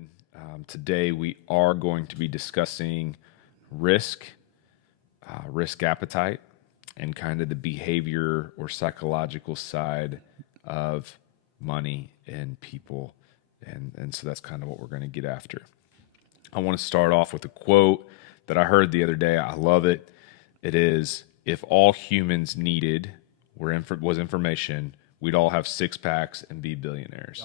again. Today we are going to be discussing risk appetite, and kind of the behavior or psychological side of money and people. And so that's kind of what we're going to get after. I want to start off with a quote that I heard the other day. I love it. It is, if all humans needed was information, we'd all have six packs and be billionaires.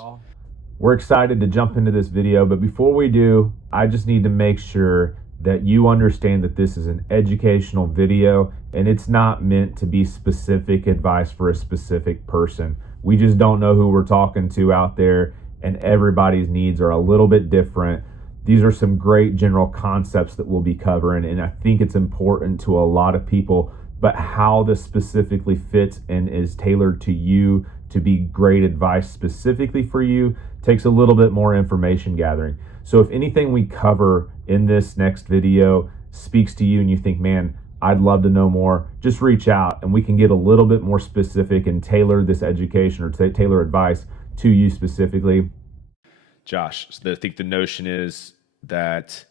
We're excited to jump into this video, but before we do, I just need to make sure that you understand that this is an educational video and it's not meant to be specific advice for a specific person. We just don't know who we're talking to out there, and everybody's needs are a little bit different. These are some great general concepts that we'll be covering, and I think it's important to a lot of people, but how this specifically fits and is tailored to you to be great advice specifically for you takes a little bit more information gathering. So if anything we cover in this next video speaks to you and you think, man, I'd love to know more, just reach out and we can get a little bit more specific and tailor this education or tailor advice to you specifically. Josh, so I think the notion is that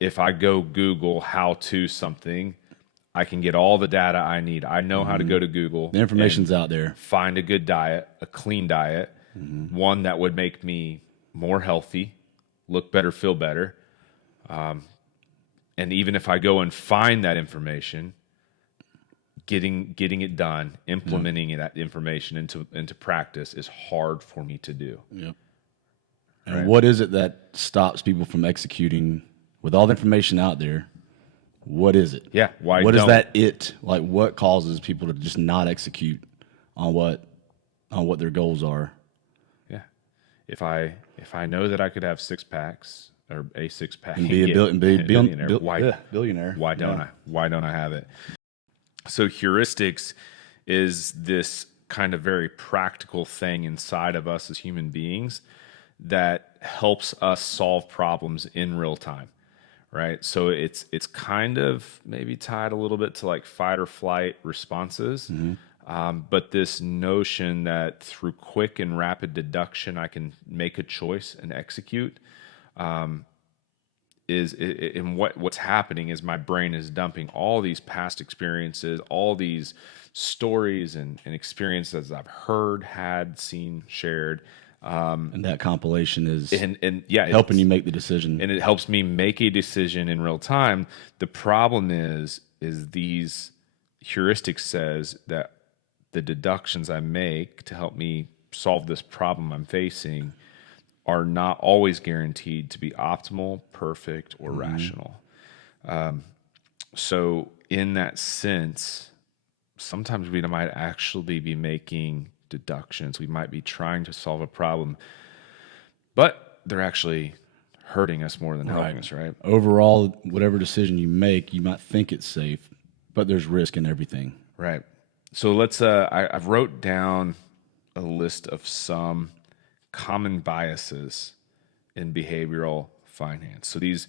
if I go Google how to something, I can get all the data I need. I know how to go to Google. The information's out there. Find a good diet, a clean diet, one that would make me more healthy, look better, feel better. And even if I go and find that information, getting it done, implementing that information into practice is hard for me to do. Yep. And what is it that stops people from executing with all the information out there? What is it? Yeah. What is that it? Like, what causes people to just not execute on what their goals are? Yeah. If I know that I could have six packs or a six pack And be a billionaire, billionaire, why don't I? Why don't I have it? So heuristics is this kind of very practical thing inside of us as human beings that helps us solve problems in real time. Right. So it's kind of maybe tied a little bit to like fight or flight responses. But this notion that through quick and rapid deduction, I can make a choice and execute what's happening is my brain is dumping all these past experiences, all these stories and experiences I've heard, had, seen, shared. And that compilation is helping you make the decision. And it helps me make a decision in real time. The problem is these heuristics says that the deductions I make to help me solve this problem I'm facing are not always guaranteed to be optimal, perfect, or rational. So in that sense, sometimes we might actually be making deductions. We might be trying to solve a problem, but they're actually hurting us more than helping us, right? Overall, whatever decision you make, you might think it's safe, but there's risk in everything. Right. So let's, I've wrote down a list of some common biases in behavioral finance. So this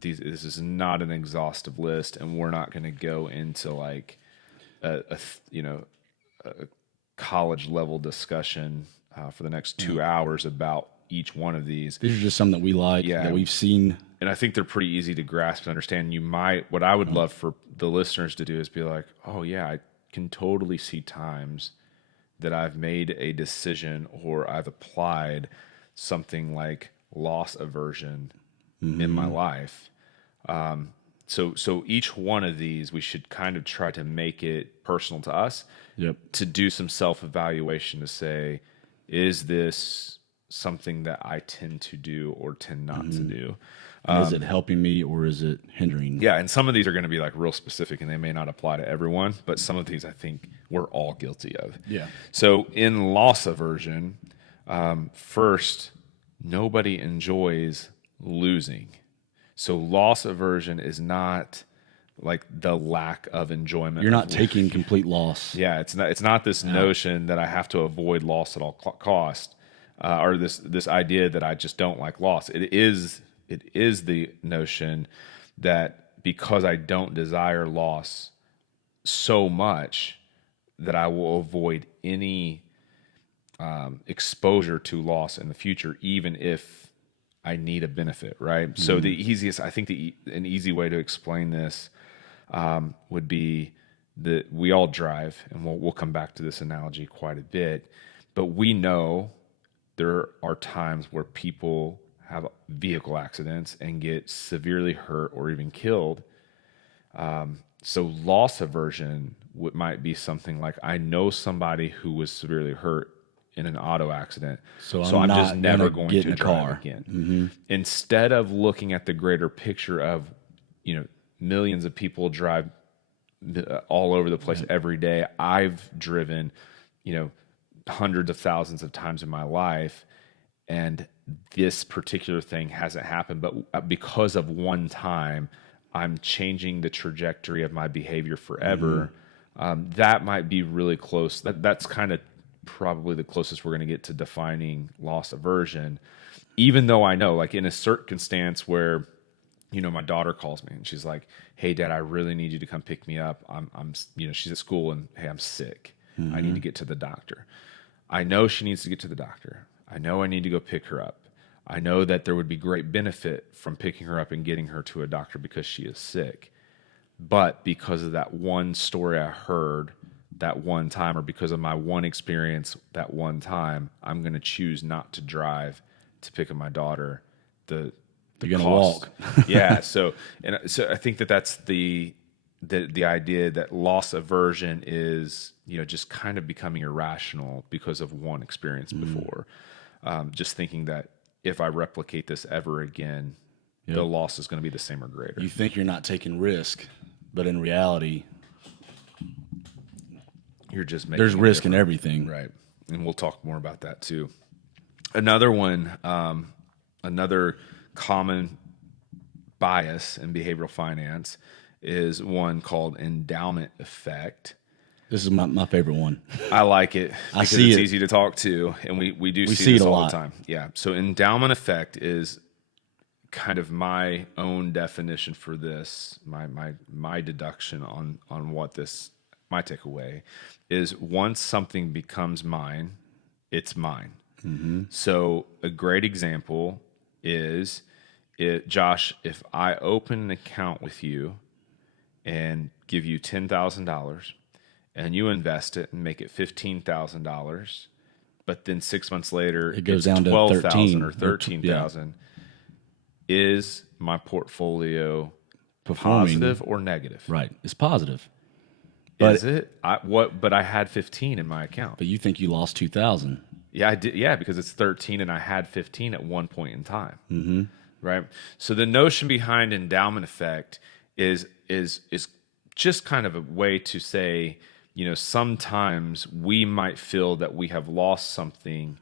is not an exhaustive list, and we're not going to go into like a college level discussion for the next 2 hours about each one of these. These are just some that we like, that we've seen. And I think they're pretty easy to grasp and understand. What I would love for the listeners to do is be like, oh yeah, I can totally see times that I've made a decision or I've applied something like loss aversion in my life. So each one of these, we should kind of try to make it personal to us. Yep. To do some self-evaluation to say, is this something that I tend to do or tend not to do? Is it helping me or is it hindering? Yeah, and some of these are going to be like real specific and they may not apply to everyone, but some of these I think we're all guilty of. Yeah. So in loss aversion, first, nobody enjoys losing. So loss aversion is not like the lack of enjoyment. You're not taking complete loss. Yeah, it's not this notion that I have to avoid loss at all cost, or this idea that I just don't like loss. It is the notion that because I don't desire loss so much that I will avoid any exposure to loss in the future, even if I need a benefit, right? So the easiest, I think an easy way to explain this would be that we all drive, and we'll come back to this analogy quite a bit, but we know there are times where people have vehicle accidents and get severely hurt or even killed. So loss aversion might be something like, I know somebody who was severely hurt in an auto accident, so I'm just never going to drive again. Instead of looking at the greater picture of, millions of people drive all over the place every day. I've driven, hundreds of thousands of times in my life, and this particular thing hasn't happened. But because of one time, I'm changing the trajectory of my behavior forever. That might be really close. That's kind of probably the closest we're going to get to defining loss aversion. Even though I know, like in a circumstance where, my daughter calls me and she's like, "Hey, Dad, I really need you to come pick me up. I'm she's at school and hey, I'm sick. I need to get to the doctor." I know she needs to get to the doctor. I know I need to go pick her up. I know that there would be great benefit from picking her up and getting her to a doctor because she is sick. But because of that one story I heard that one time, or because of my one experience that one time, I'm going to choose not to drive to pick up my daughter. You're going to walk. Yeah. So I think that's the idea that loss aversion is, just kind of becoming irrational because of one experience before. Just thinking that if I replicate this ever again, the loss is going to be the same or greater. You think you're not taking risk, but in reality, you're just making there's risk in everything. Right. And we'll talk more about that too. Another one, another common bias in behavioral finance is one called endowment effect. This is my favorite one. I like it because it's easy to talk to, and we do see this all the time. Yeah. So endowment effect is kind of my own definition for this. My deduction on what this, my takeaway is, once something becomes mine, it's mine. So a great example is, Josh, if I open an account with you and give you $10,000 and you invest it and make it $15,000, but then 6 months later it goes down to 12,000 or 13,000, is my portfolio performing positive or negative? Right, it's positive. Is it? But I had 15 in my account. But you think you lost 2,000? Yeah, I did. Yeah, because it's 13 and I had 15 at one point in time. Right. So the notion behind endowment effect is just kind of a way to say, sometimes we might feel that we have lost something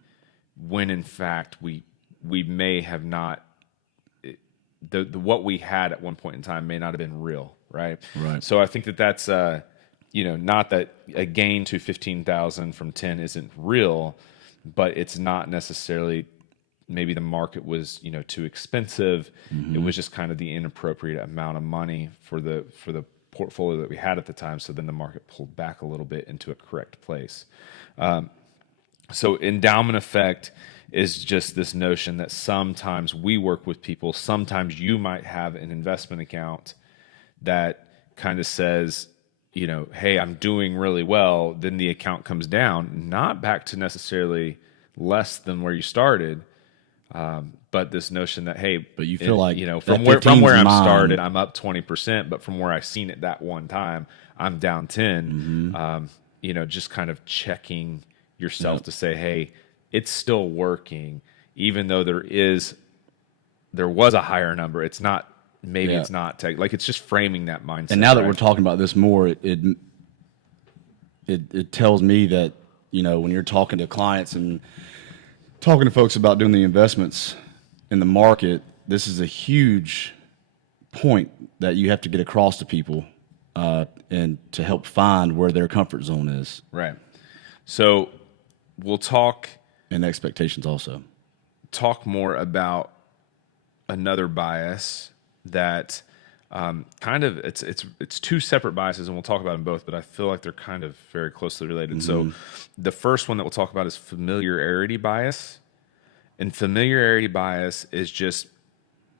when in fact we may have not. The what we had at one point in time may not have been real. Right. So I think that's not that a gain to 15,000 from 10 isn't real, but it's not necessarily, maybe the market was, too expensive. It was just kind of the inappropriate amount of money for the portfolio that we had at the time. So then the market pulled back a little bit into a correct place. So endowment effect is just this notion that sometimes we work with people. Sometimes you might have an investment account that kind of says, hey, I'm doing really well. Then the account comes down, not back to necessarily less than where you started, but this notion that, hey, but you feel like from where I'm started, I'm up 20%, but from where I seen it that one time, I'm down 10. Just kind of checking yourself to say, hey, it's still working, even though there was a higher number. It's not. Maybe it's not like it's just framing that mindset. And now that we're talking about this more, it tells me that, when you're talking to clients and talking to folks about doing the investments in the market, this is a huge point that you have to get across to people and to help find where their comfort zone is. Right. So we'll talk. And expectations also. Talk more about another bias that kind of it's two separate biases, and we'll talk about them both, but I feel like they're kind of very closely related. So the first one that we'll talk about is familiarity bias, And familiarity bias is just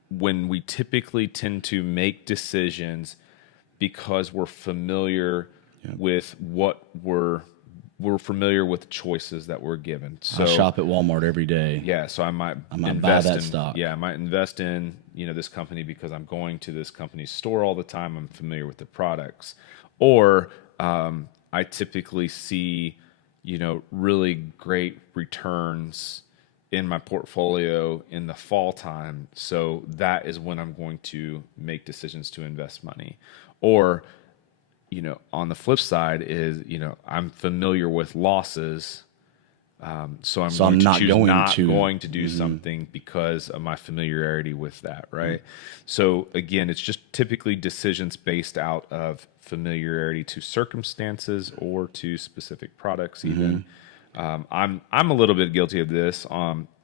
when we typically tend to make decisions because we're familiar with what we're familiar with choices that we're given. So I shop at Walmart every day. yeah, so I might buy that stock. Yeah, I might invest in, this company because I'm going to this company's store all the time. I'm familiar with the products. Or I typically see, really great returns in my portfolio in the fall time. So that is when I'm going to make decisions to invest money. Or, on the flip side is, I'm familiar with losses. So I'm not going to do something because of my familiarity with that, right? So again, it's just typically decisions based out of familiarity to circumstances or to specific products even. I'm a little bit guilty of this.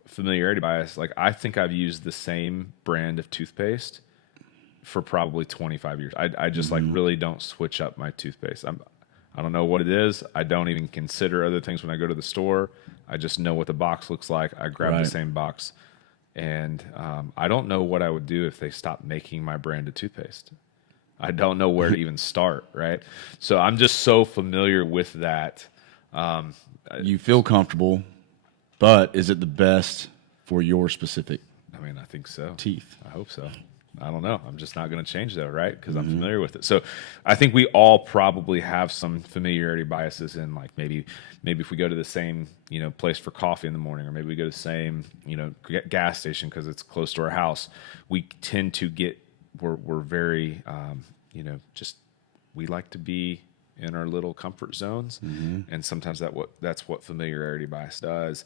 Familiarity bias. Like, I think I've used the same brand of toothpaste for probably 25 years. I just like really don't switch up my toothpaste. I don't know what it is. I don't even consider other things when I go to the store. I just know what the box looks like. I grab the same box. And I don't know what I would do if they stopped making my brand of toothpaste. I don't know where to even start, right? So I'm just so familiar with that. You feel comfortable, but is it the best for your specific I mean, I think so. teeth? I hope so. I don't know. I'm just not going to change that, right? Because I'm familiar with it. So I think we all probably have some familiarity biases in, like, maybe if we go to the same, place for coffee in the morning, or maybe we go to the same, gas station because it's close to our house, we tend to get, we're very, just, we like to be in our little comfort zones. And sometimes that's what familiarity bias does.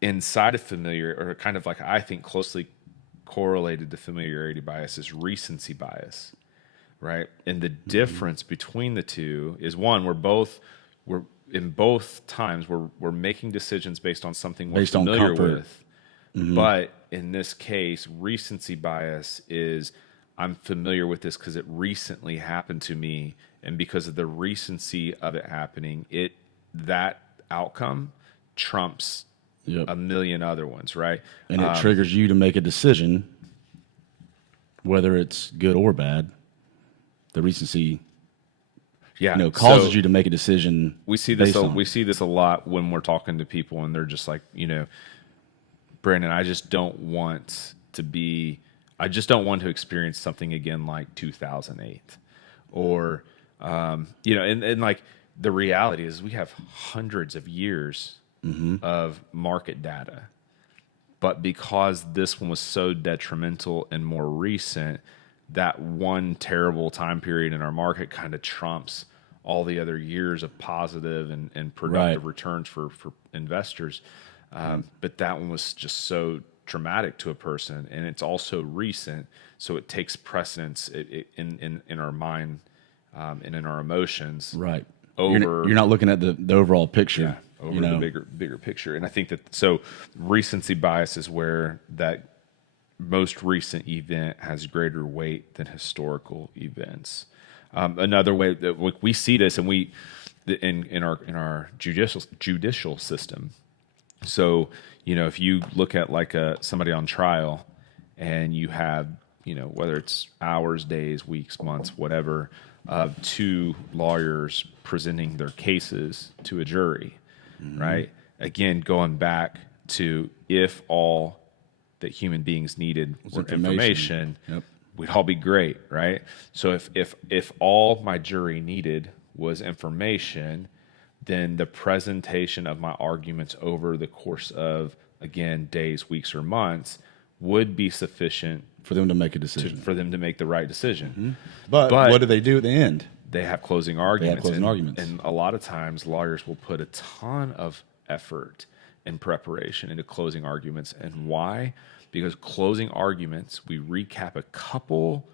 Inside of familiar, or kind of like, I think closely correlated to familiarity bias, is recency bias, right? And the difference between the two is, one, we're in both times we're making decisions based on something we're familiar with. But in this case, recency bias is, I'm familiar with this because it recently happened to me, and because of the recency of it happening, that outcome trumps a million other ones, right? And it triggers you to make a decision, whether it's good or bad. The recency, causes you to make a decision. We see this. We see this a lot when we're talking to people, and they're just like, Brandon, I just don't want to experience something again like 2008, or and like, the reality is we have hundreds of years of market data, but because this one was so detrimental and more recent, that one terrible time period in our market kind of trumps all the other years of positive and productive returns for investors. But that one was just so traumatic to a person, and it's also recent, so it takes precedence in our mind and in our emotions. Right. Over, you're not looking at the overall picture. Over the bigger picture. And I think that, so recency bias is where that most recent event has greater weight than historical events. Another way that we see this, and we in our judicial system. So, if you look at like somebody on trial, and you have, whether it's hours, days, weeks, months, whatever, of two lawyers presenting their cases to a jury, right? Again, going back to, if all that human beings needed was information, we'd all be great, right? So if all my jury needed was information, then the presentation of my arguments over the course of, again, days, weeks, or months would be sufficient for them to make a decision, for them to make the right decision. But what do they do at the end? They have closing arguments. And a lot of times lawyers will put a ton of effort and preparation into closing arguments. And why? Because closing arguments, we recap a couple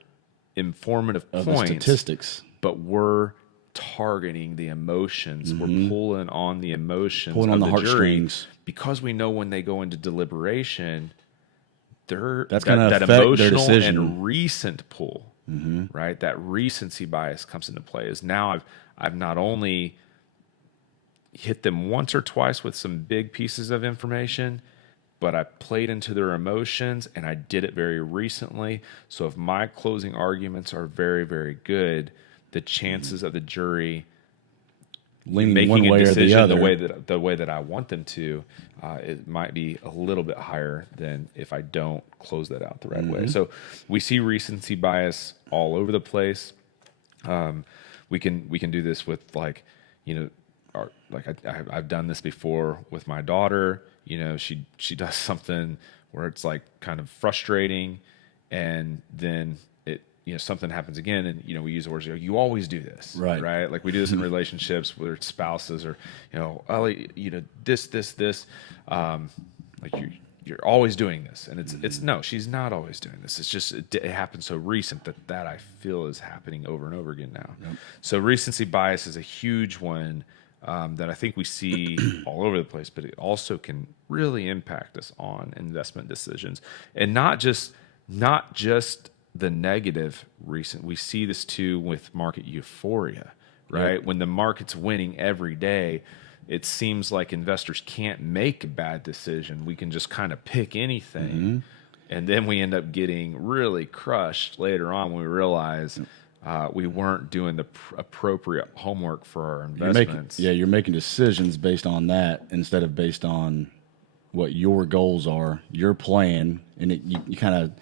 informative of points, the statistics, but we're targeting the emotions. We're pulling on the emotions, pulling on the heartstrings, because we know when they go into deliberation, that's going to affect emotional their decision. And recent pull, right? That recency bias comes into play. Is now I've not only hit them once or twice with some big pieces of information, but I played into their emotions, and I did it very recently. So if my closing arguments are very, very good, the chances of the jury leaning making one a way or the decision other. the way that I want them to, it might be a little bit higher than if I don't close that out the right way. So we see recency bias all over the place. We can do this with, like, I've done this before with my daughter. She does something where it's like kind of frustrating, and then something happens again, and we use the words, you always do this, right? Like, we do this in relationships, whether it's spouses or Ellie, this, like, you're always doing this, and it's no, she's not always doing this. It's just it happened so recent that I feel is happening over and over again now. So recency bias is a huge one that I think we see all over the place, but it also can really impact us on investment decisions, and not just the negative recent. We see this too with market euphoria, right? Yep. When the market's winning every day, it seems like investors can't make a bad decision. We can just kind of pick anything, and then we end up getting really crushed later on when we realize we weren't doing the appropriate homework for our investments. You're making decisions based on that instead of based on what your goals are, your plan, and you kind of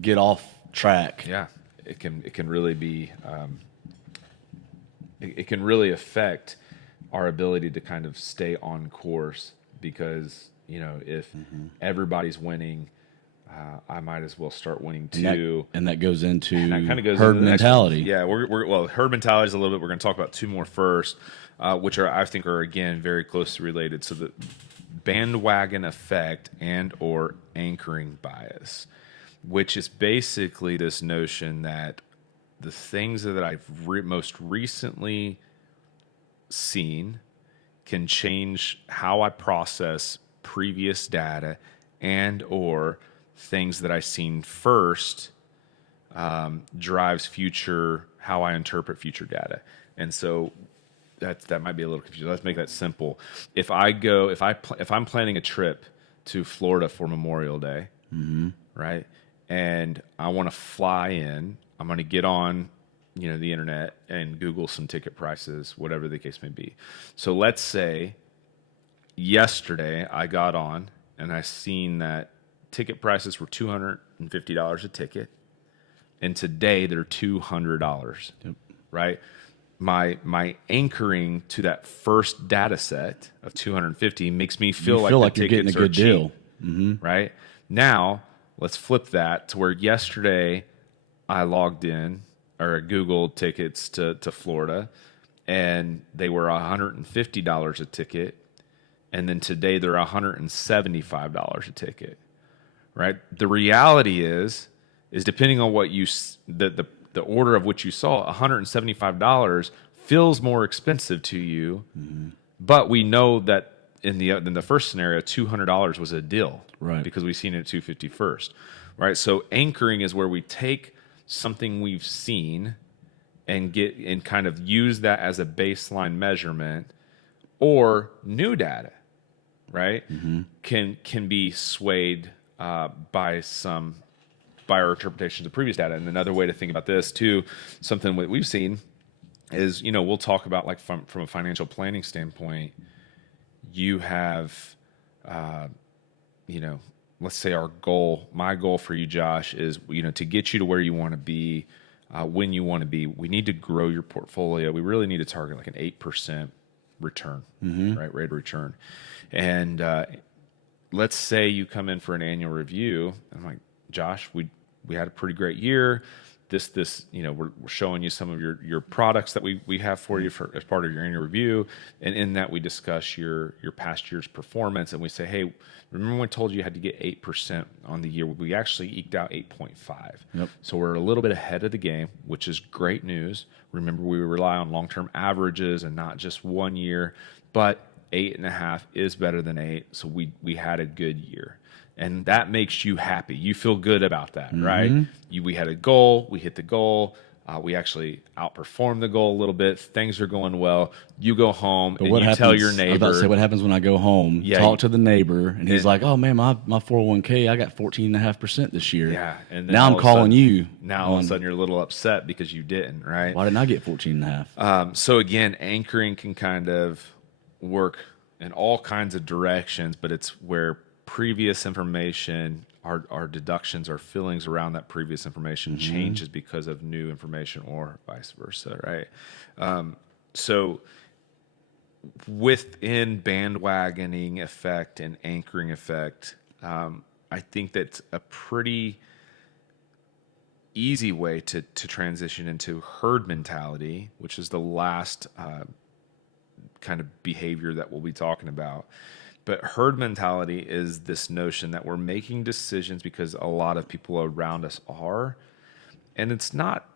get off track. Yeah, it can really be it can really affect our ability to kind of stay on course, because if everybody's winning, I might as well start winning too. And that goes into herd mentality. Yeah, well, herd mentality is a little bit. We're going to talk about two more first, which I think are again very closely related. So the bandwagon effect and or anchoring bias, which is basically this notion that the things that I've most recently seen can change how I process previous data, and or things that I've seen first drives how I interpret future data. And so that might be a little confusing. Let's make that simple. If I'm planning a trip to Florida for Memorial Day, right? And I want to fly in, I'm going to get on, the internet and Google some ticket prices, whatever the case may be. So let's say yesterday I got on and I seen that ticket prices were $250 a ticket, and today they're $200. Yep. Right? My anchoring to that first data set of 250 makes me feel like the you're getting a tickets are good deal. cheap, right? Now let's flip that to where yesterday I logged in or Googled tickets to Florida, and they were $150 a ticket, and then today they're $175 a ticket, right? The reality is depending on what the order of which you saw, $175 feels more expensive to you, but we know that in the first scenario, $200 was a deal, right? Because we've seen it at $250 first, right? So anchoring is where we take something we've seen and kind of use that as a baseline measurement, or new data, right? Can be swayed by our interpretations of previous data. And another way to think about this too, something that we've seen is, we'll talk about, like, from a financial planning standpoint, you have, let's say my goal for you, Josh, is, to get you to where you want to be, when you want to be, we need to grow your portfolio. We really need to target like an 8% return, right? Rate of return. And let's say you come in for an annual review. I'm like, Josh, we had a pretty great year. We're showing you some of your products that we have for you as part of your annual review, and in that we discuss your past year's performance, and we say, hey, remember when I told you had to get 8% on the year? We actually eked out 8.5. Yep. So we're a little bit ahead of the game, which is great news. Remember, we rely on long-term averages and not just 1 year, but 8.5 is better than 8. So we had a good year. And that makes you happy. You feel good about that, right? We had a goal. We hit the goal. We actually outperformed the goal a little bit. Things are going well. You go home But and what you happens, tell your I was about to say, neighbor. what happens when I go home, Yeah, talk to the neighbor, and he's and- like, oh, man, my 401k, I got 14.5% this year. Yeah, and then now all I'm of a calling sudden- you. Now all of a sudden you're a little upset because you didn't, right? Why didn't I get 14.5? So again, anchoring can kind of work in all kinds of directions, but it's where previous information, our deductions, our feelings around that previous information changes because of new information, or vice versa, right? So within bandwagoning effect and anchoring effect, I think that's a pretty easy way to transition into herd mentality, which is the last kind of behavior that we'll be talking about. But herd mentality is this notion that we're making decisions because a lot of people around us are, and it's not.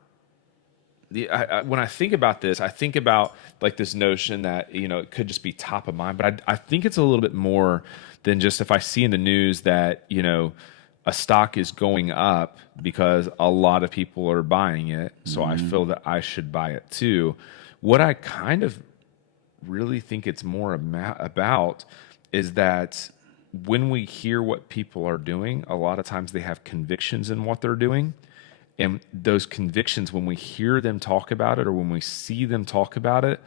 When I think about this, I think about like this notion that it could just be top of mind, but I think it's a little bit more than just if I see in the news that a stock is going up because a lot of people are buying it, so I feel that I should buy it too. What I kind of really think it's more about is that when we hear what people are doing, a lot of times they have convictions in what they're doing. And those convictions, when we hear them talk about it or when we see them talk about it,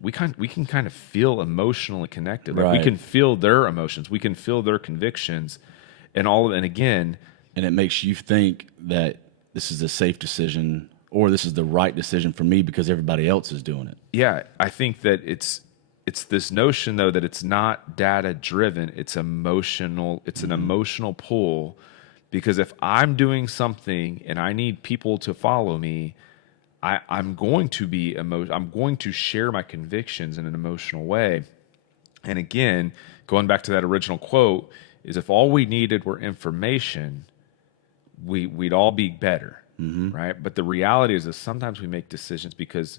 we can kind of feel emotionally connected. Like we Right. can feel their emotions, we can feel their convictions, and again, And it makes you think that this is a safe decision or this is the right decision for me because everybody else is doing it. yeah, I think that it's this notion though that it's not data driven, it's emotional. It's an emotional pull, because if I'm doing something and I need people to follow me, I'm going to be I'm going to share my convictions in an emotional way. And again, going back to that original quote, is if all we needed were information, we'd all be better, right? But the reality is that sometimes we make decisions because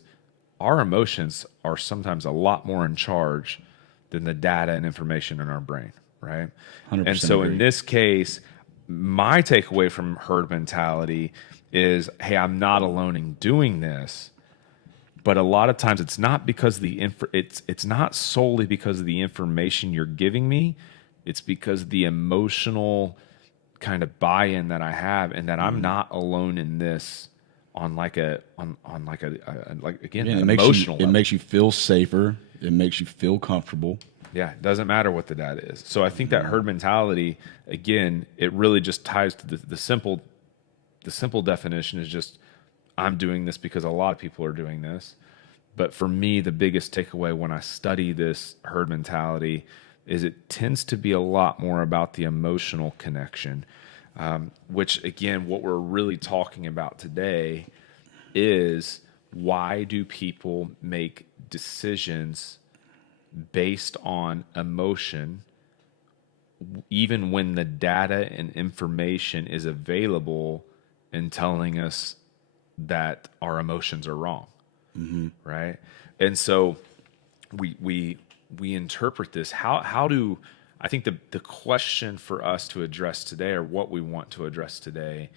our emotions are sometimes a lot more in charge than the data and information in our brain, right? 100% And so agree. in this case, my takeaway from herd mentality is, hey, I'm not alone in doing this. But a lot of times it's not because it's not solely because of the information you're giving me. It's because the emotional kind of buy-in that I have, and that I'm not alone in this on like a like again, Again, an it emotional it level. makes you feel safer. It makes you feel comfortable. Yeah, it doesn't matter what the data is. So I think that herd mentality, again, it really just ties to the simple definition is just, I'm doing this because a lot of people are doing this. But for me, the biggest takeaway when I study this herd mentality is it tends to be a lot more about the emotional connection, which again, what we're really talking about today is, why do people make decisions based on emotion, even when the data and information is available and telling us that our emotions are wrong, right? And so we interpret this. How do I think the question for us to address today, or what we want to address today,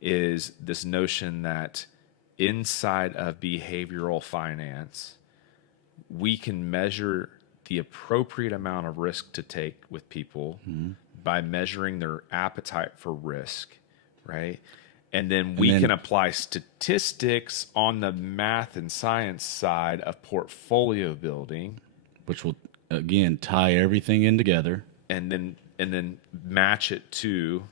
is this notion that inside of behavioral finance, we can measure the appropriate amount of risk to take with people by measuring their appetite for risk, right? And then we can apply statistics on the math and science side of portfolio building, Which will, again, tie everything in together. and then match it to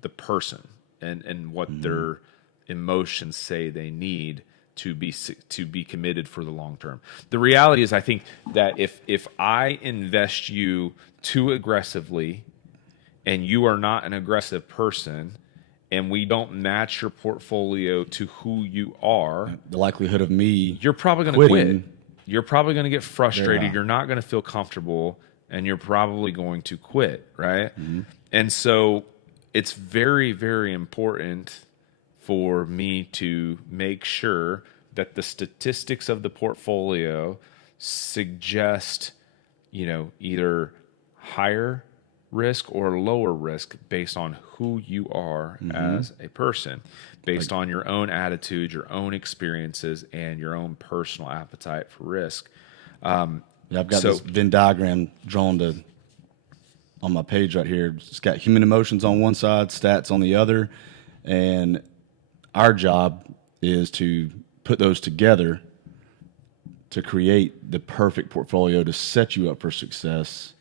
the person and what their emotions say they need to be committed for the long term. The reality is, I think that if I invest you too aggressively and you are not an aggressive person, and we don't match your portfolio to who you are, The likelihood of me you're probably going to quit. quitting. You're probably going to get frustrated. Yeah. You're not going to feel comfortable, and you're probably going to quit, right? And so it's very, very important for me to make sure that the statistics of the portfolio suggest, either higher risk or lower risk based on who you are as a person, based on your own attitude, your own experiences, and your own personal appetite for risk. Yeah, I've got this Venn diagram drawn on my page right here. It's got human emotions on one side, stats on the other, and our job is to put those together to create the perfect portfolio to set you up for success.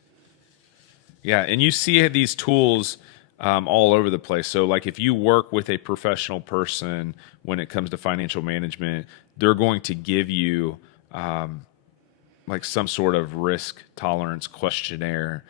Yeah, and you see these tools all over the place. So, like, if you work with a professional person when it comes to financial management, they're going to give you like some sort of risk tolerance questionnaire.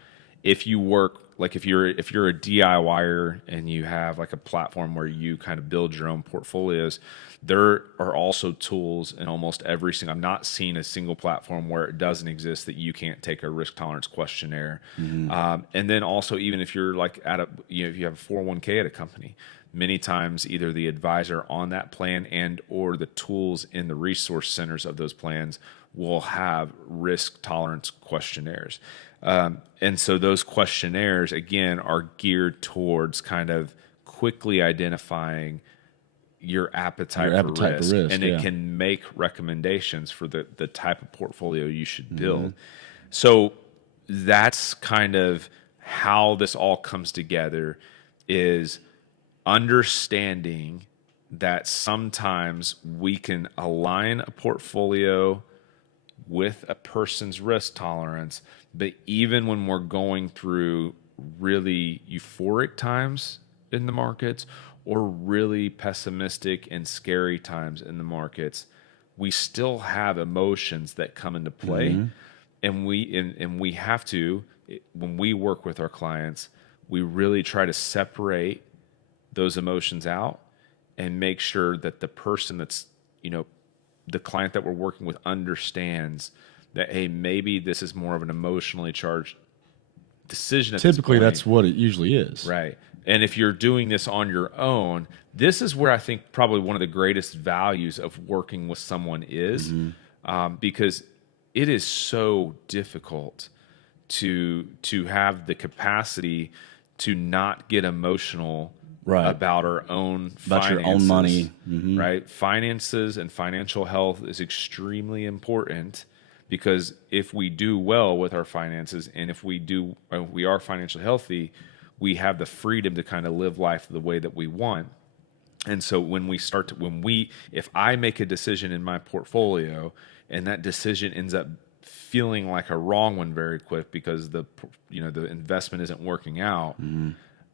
If you work, like, if you're a DIYer and you have like a platform where you kind of build your own portfolios, there are also tools in almost every single. I've not seen a single platform where it doesn't exist that you can't take a risk tolerance questionnaire. And then also, even if you're like if you have a 401k at a company, many times either the advisor on that plan and or the tools in the resource centers of those plans will have risk tolerance questionnaires. And so those questionnaires, again, are geared towards kind of quickly identifying your appetite for risk, and it can make recommendations for the type of portfolio you should build. So that's kind of how this all comes together, is understanding that sometimes we can align a portfolio with a person's risk tolerance, but even when we're going through really euphoric times in the markets or really pessimistic and scary times in the markets, we still have emotions that come into play. And we have to, when we work with our clients, we really try to separate those emotions out and make sure that the person that's, the client that we're working with understands that, hey, maybe this is more of an emotionally charged decision. Typically, that's what it usually is. Right. And if you're doing this on your own, this is where I think probably one of the greatest values of working with someone is, because it is so difficult to have the capacity to not get emotional about our own finances, your own money, right? Finances and financial health is extremely important, because if we do well with our finances and if we are financially healthy, we have the freedom to kind of live life the way that we want. And so if I make a decision in my portfolio and that decision ends up feeling like a wrong one very quick because the investment isn't working out,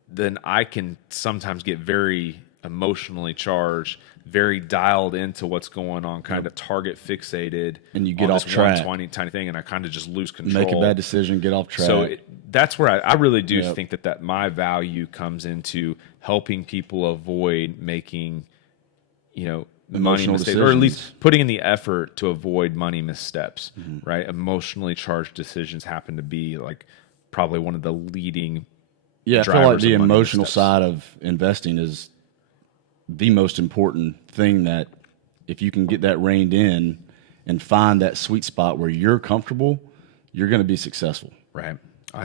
then I can sometimes get very emotionally charged, very dialed into what's going on, kind of target fixated, and you get off track. Tiny thing, and I kind of just lose control. Make a bad decision, get off track. So that's where I really do think that my value comes into helping people avoid making, money mistakes, or at least putting in the effort to avoid money missteps. Right? Emotionally charged decisions happen to be like probably one of the leading. Yeah, I feel like the emotional side of investing is the most important thing, that if you can get that reined in and find that sweet spot where you're comfortable, you're going to be successful. Right.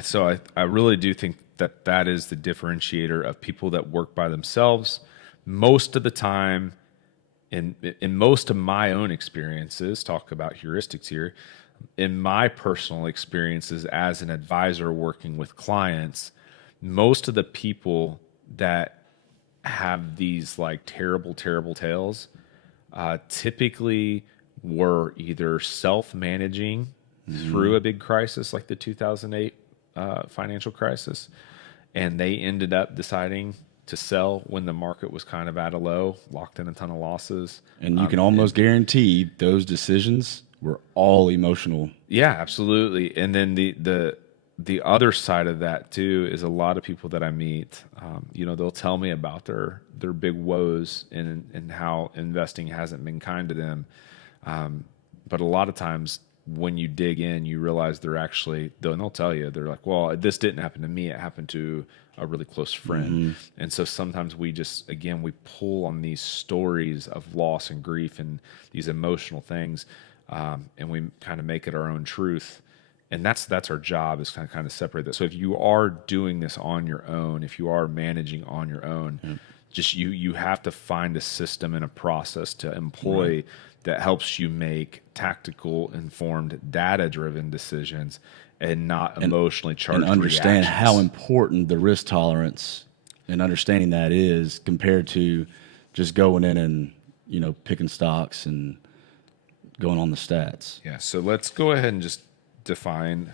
So I really do think that is the differentiator of people that work by themselves. Most of the time, in most of my own experiences, talk about heuristics here, in my personal experiences as an advisor working with clients, most of the people that have these like terrible tales typically were either self-managing through a big crisis like the 2008 financial crisis, and they ended up deciding to sell when the market was kind of at a low, locked in a ton of losses. And you can almost guarantee those decisions were all emotional. Yeah, absolutely. And then the other side of that too is a lot of people that I meet, they'll tell me about their big woes and how investing hasn't been kind to them. But a lot of times when you dig in, you realize they'll tell you, they're like, well, this didn't happen to me. It happened to a really close friend. And so sometimes we pull on these stories of loss and grief and these emotional things, and we kind of make it our own truth. And that's our job, is kind of separate that. So if you are doing this on your own, if you are managing on your own, just you have to find a system and a process to employ that helps you make tactical, informed, data-driven decisions and not emotionally charged and understand reactions. how important the risk tolerance and understanding that is compared to just going in and, you know, picking stocks and going on the stats. Yeah, so let's go ahead and just define.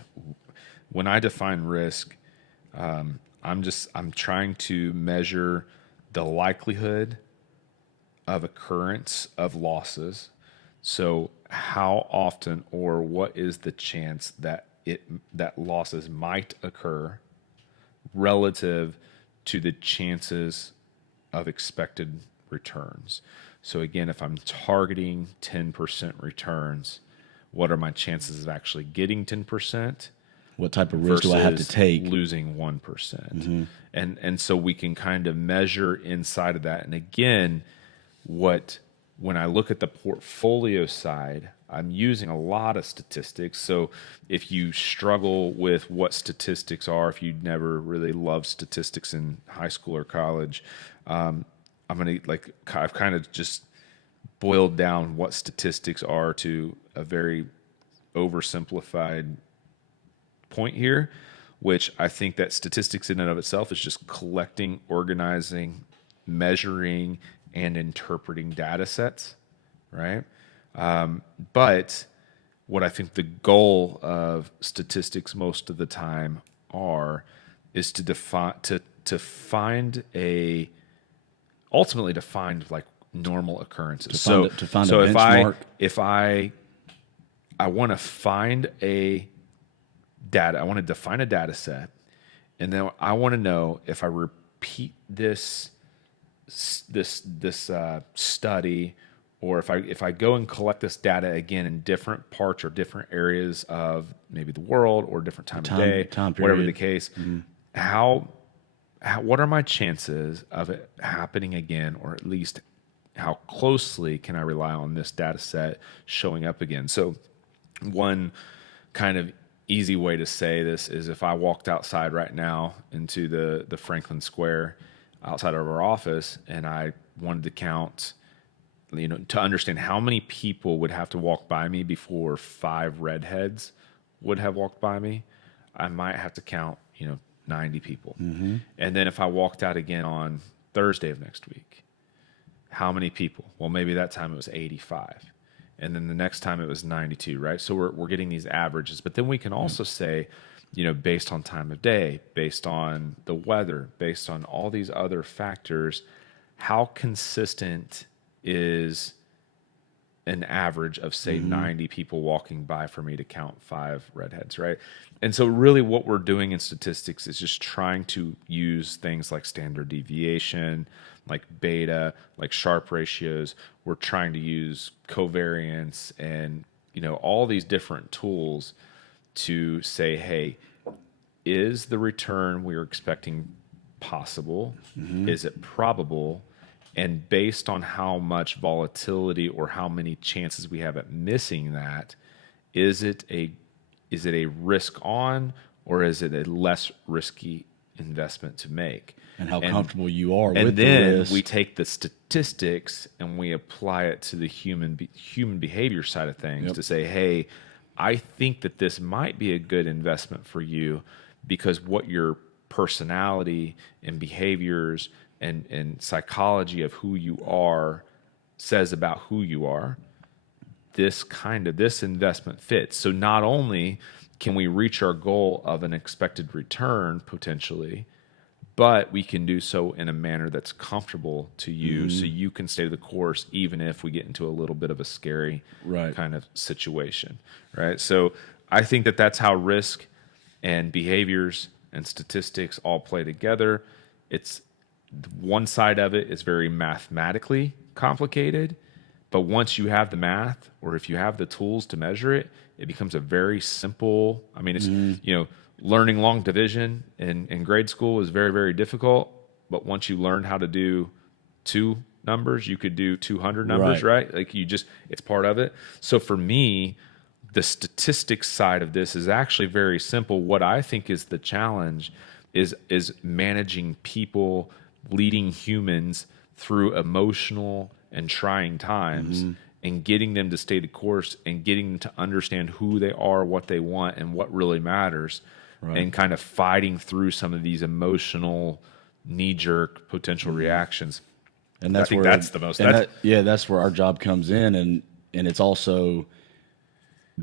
When I define risk, I'm trying to measure the likelihood of occurrence of losses. So how often or what is the chance that losses might occur relative to the chances of expected returns. So again, if I'm targeting 10% returns, what are my chances of actually getting 10%? What type of risk do I have to take? Losing 1%. And so we can kind of measure inside of that. And again, when I look at the portfolio side, I'm using a lot of statistics. So if you struggle with what statistics are, if you never really loved statistics in high school or college, I've kind of just boiled down what statistics are to a very oversimplified point here, which I think that statistics in and of itself is just collecting, organizing, measuring, and interpreting data sets, right? But what I think the goal of statistics most of the time is ultimately to find like normal occurrences. To find a benchmark. If I want to find I want to define a data set, and then I want to know if I repeat this study, or if I go and collect this data again in different parts or different areas of maybe the world or different time of day, whatever the case, what are my chances of it happening again, or at least how closely can I rely on this data set showing up again? So one kind of easy way to say this is if I walked outside right now into the Franklin Square outside of our office, and I wanted to count, to understand how many people would have to walk by me before 5 redheads would have walked by me, I might have to count, 90 people. And then if I walked out again on Thursday of next week, how many people? Well, maybe that time it was 85. And then the next time it was 92, right? So we're getting these averages. But then we can also say, based on time of day, based on the weather, based on all these other factors, how consistent is an average of, say, 90 people walking by for me to count 5 redheads, right? And so really what we're doing in statistics is just trying to use things like standard deviation, like beta, like Sharpe ratios. We're trying to use covariance and, all these different tools to say, hey, is the return we are expecting possible? Is it probable? And based on how much volatility or how many chances we have at missing that, is it a risk on, or is it a less risky investment to make? And how comfortable you are with the risk. And then we take the statistics and we apply it to the human behavior side of things to say, hey, I think that this might be a good investment for you because what your personality and behaviors and psychology of who you are says about who you are. This investment fits. So not only can we reach our goal of an expected return potentially, but we can do so in a manner that's comfortable to you, so you can stay the course even if we get into a little bit of a scary kind of situation, right? So I think that that's how risk and behaviors and statistics all play together. It's one side of it is very mathematically complicated, but once you have the math, or if you have the tools to measure it, it becomes a very simple. I mean, it's learning long division in grade school is very, very difficult, but once you learned how to do 2 numbers, you could do 200 numbers, right? Like it's part of it. So for me, the statistics side of this is actually very simple. What I think is the challenge is managing people, leading humans through emotional and trying times, and getting them to stay the course and getting them to understand who they are, what they want, and what really matters, and kind of fighting through some of these emotional knee-jerk potential reactions. And that's I think where, that's the most. That's where our job comes in, and it's also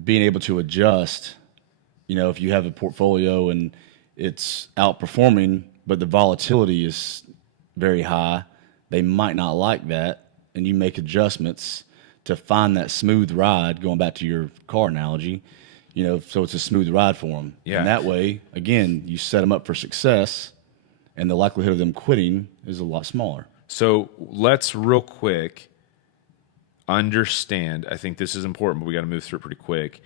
being able to adjust. You know, if you have a portfolio and it's outperforming, but the volatility is very high, they might not like that, and you make adjustments to find that smooth ride. Going back to your car analogy, you know, so it's a smooth ride for them. Yeah. And that way, again, you set them up for success, and the likelihood of them quitting is a lot smaller. So let's real quick understand, I think this is important, but we got to move through it pretty quick,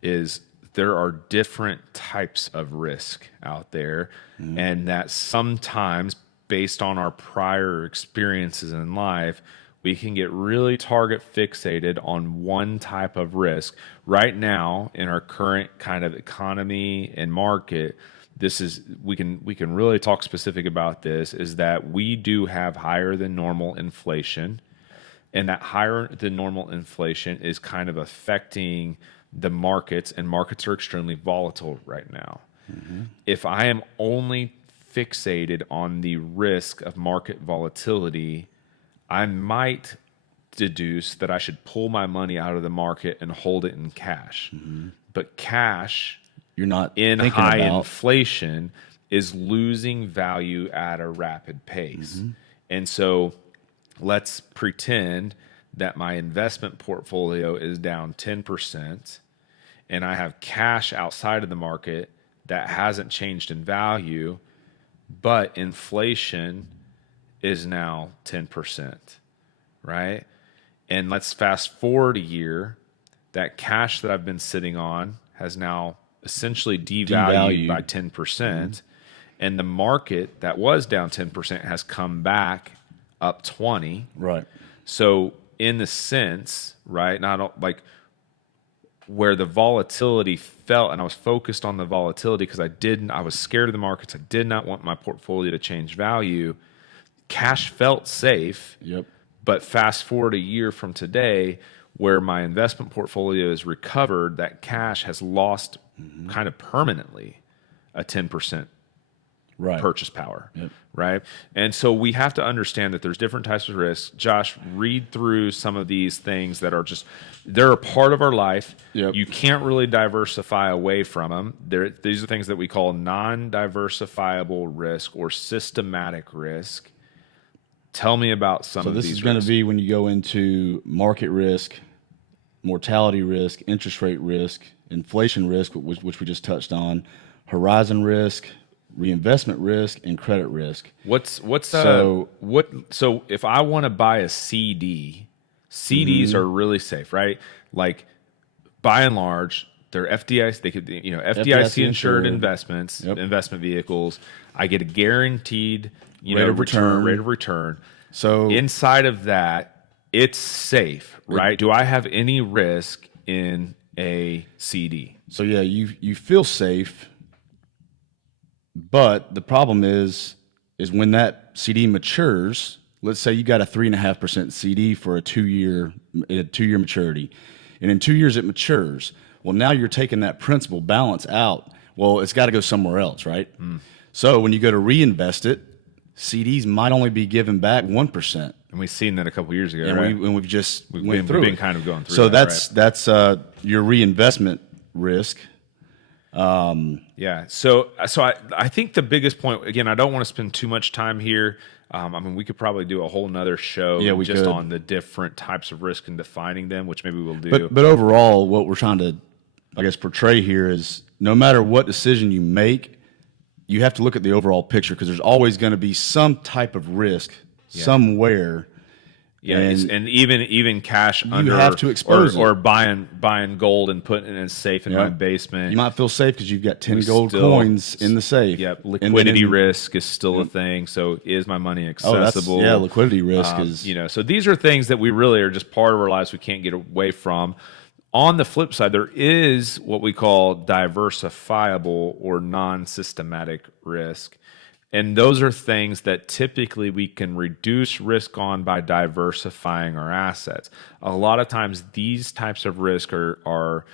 is there are different types of risk out there, and that sometimes, based on our prior experiences in life, we can get really target fixated on one type of risk. Right now, in our current kind of economy and market, this is we can really talk specific about this, is that we do have higher than normal inflation, and that higher than normal inflation is kind of affecting the markets, and markets are extremely volatile right now. If I am only fixated on the risk of market volatility, I might deduce that I should pull my money out of the market and hold it in cash. But cash, You're not in thinking high about inflation, is losing value at a rapid pace. And so let's pretend that my investment portfolio is down 10% and I have cash outside of the market that hasn't changed in value, but inflation is now 10%, right? And let's fast forward a year. That cash that I've been sitting on has now essentially devalued by 10%. And the market that was down 10% has come back up 20. right. So in the sense, right, not like where the volatility felt, and I was focused on the volatility because I was scared of the markets. I did not want my portfolio to change value. Cash felt safe. Yep. But fast forward a year from today, where my investment portfolio is recovered, that cash has lost kind of permanently a 10% purchase power, right? And so we have to understand that there's different types of risks. Josh, read through some of these things that are just, they're a part of our life. You can't really diversify away from them. These are things that we call non-diversifiable risk or systematic risk. Tell me about some of these. So this is going to be when you go into market risk, mortality risk, interest rate risk, inflation risk, which we just touched on, horizon risk, reinvestment risk, and credit risk. So if I want to buy a CD, CDs are really safe, right? Like by and large, they're FDIC. They could, FDIC insured investments, investment vehicles. I get a guaranteed rate of return. So inside of that, it's safe, right? Do I have any risk in a CD? So yeah, you feel safe, but the problem is when that CD matures. Let's say you got a 3.5% CD for a 2-year maturity, and in 2 years it matures. Well, now you're taking that principal balance out. Well, it's got to go somewhere else, right? So when you go to reinvest it, CDs might only be given back 1%. And we've seen that a couple years ago, and right? we've just We've went through been it. kind of going through so that, that's your reinvestment risk. Yeah. So I think the biggest point, again, I don't want to spend too much time here. I mean, we could probably do a whole nother show on the different types of risk and defining them, which maybe we'll do. But overall, what we're trying to, I guess, portray here is no matter what decision you make, you have to look at the overall picture because there's always going to be some type of risk somewhere. Yeah, and even cash you under have to expose or buying gold and putting it in a safe in my basement. You might feel safe because you've got 10 gold coins in the safe. Yep, liquidity risk is still a thing. So is my money accessible? Liquidity risk is So these are things that we really are just part of our lives we can't get away from. On the flip side, there is what we call diversifiable or non-systematic risk. And those are things that typically we can reduce risk on by diversifying our assets. A lot of times these types of risk are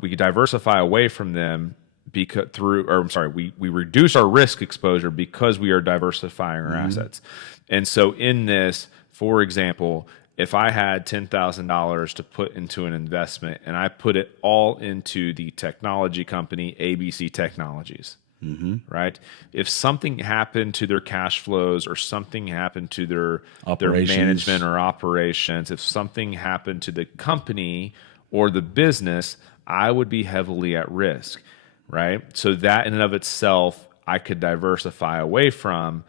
we diversify away from them because we reduce our risk exposure because we are diversifying our assets. And so in this, for example, if I had $10,000 to put into an investment and I put it all into the technology company ABC Technologies, right? If something happened to their cash flows or something happened to their management or operations, if something happened to the company or the business, I would be heavily at risk, right? So that in and of itself, I could diversify away from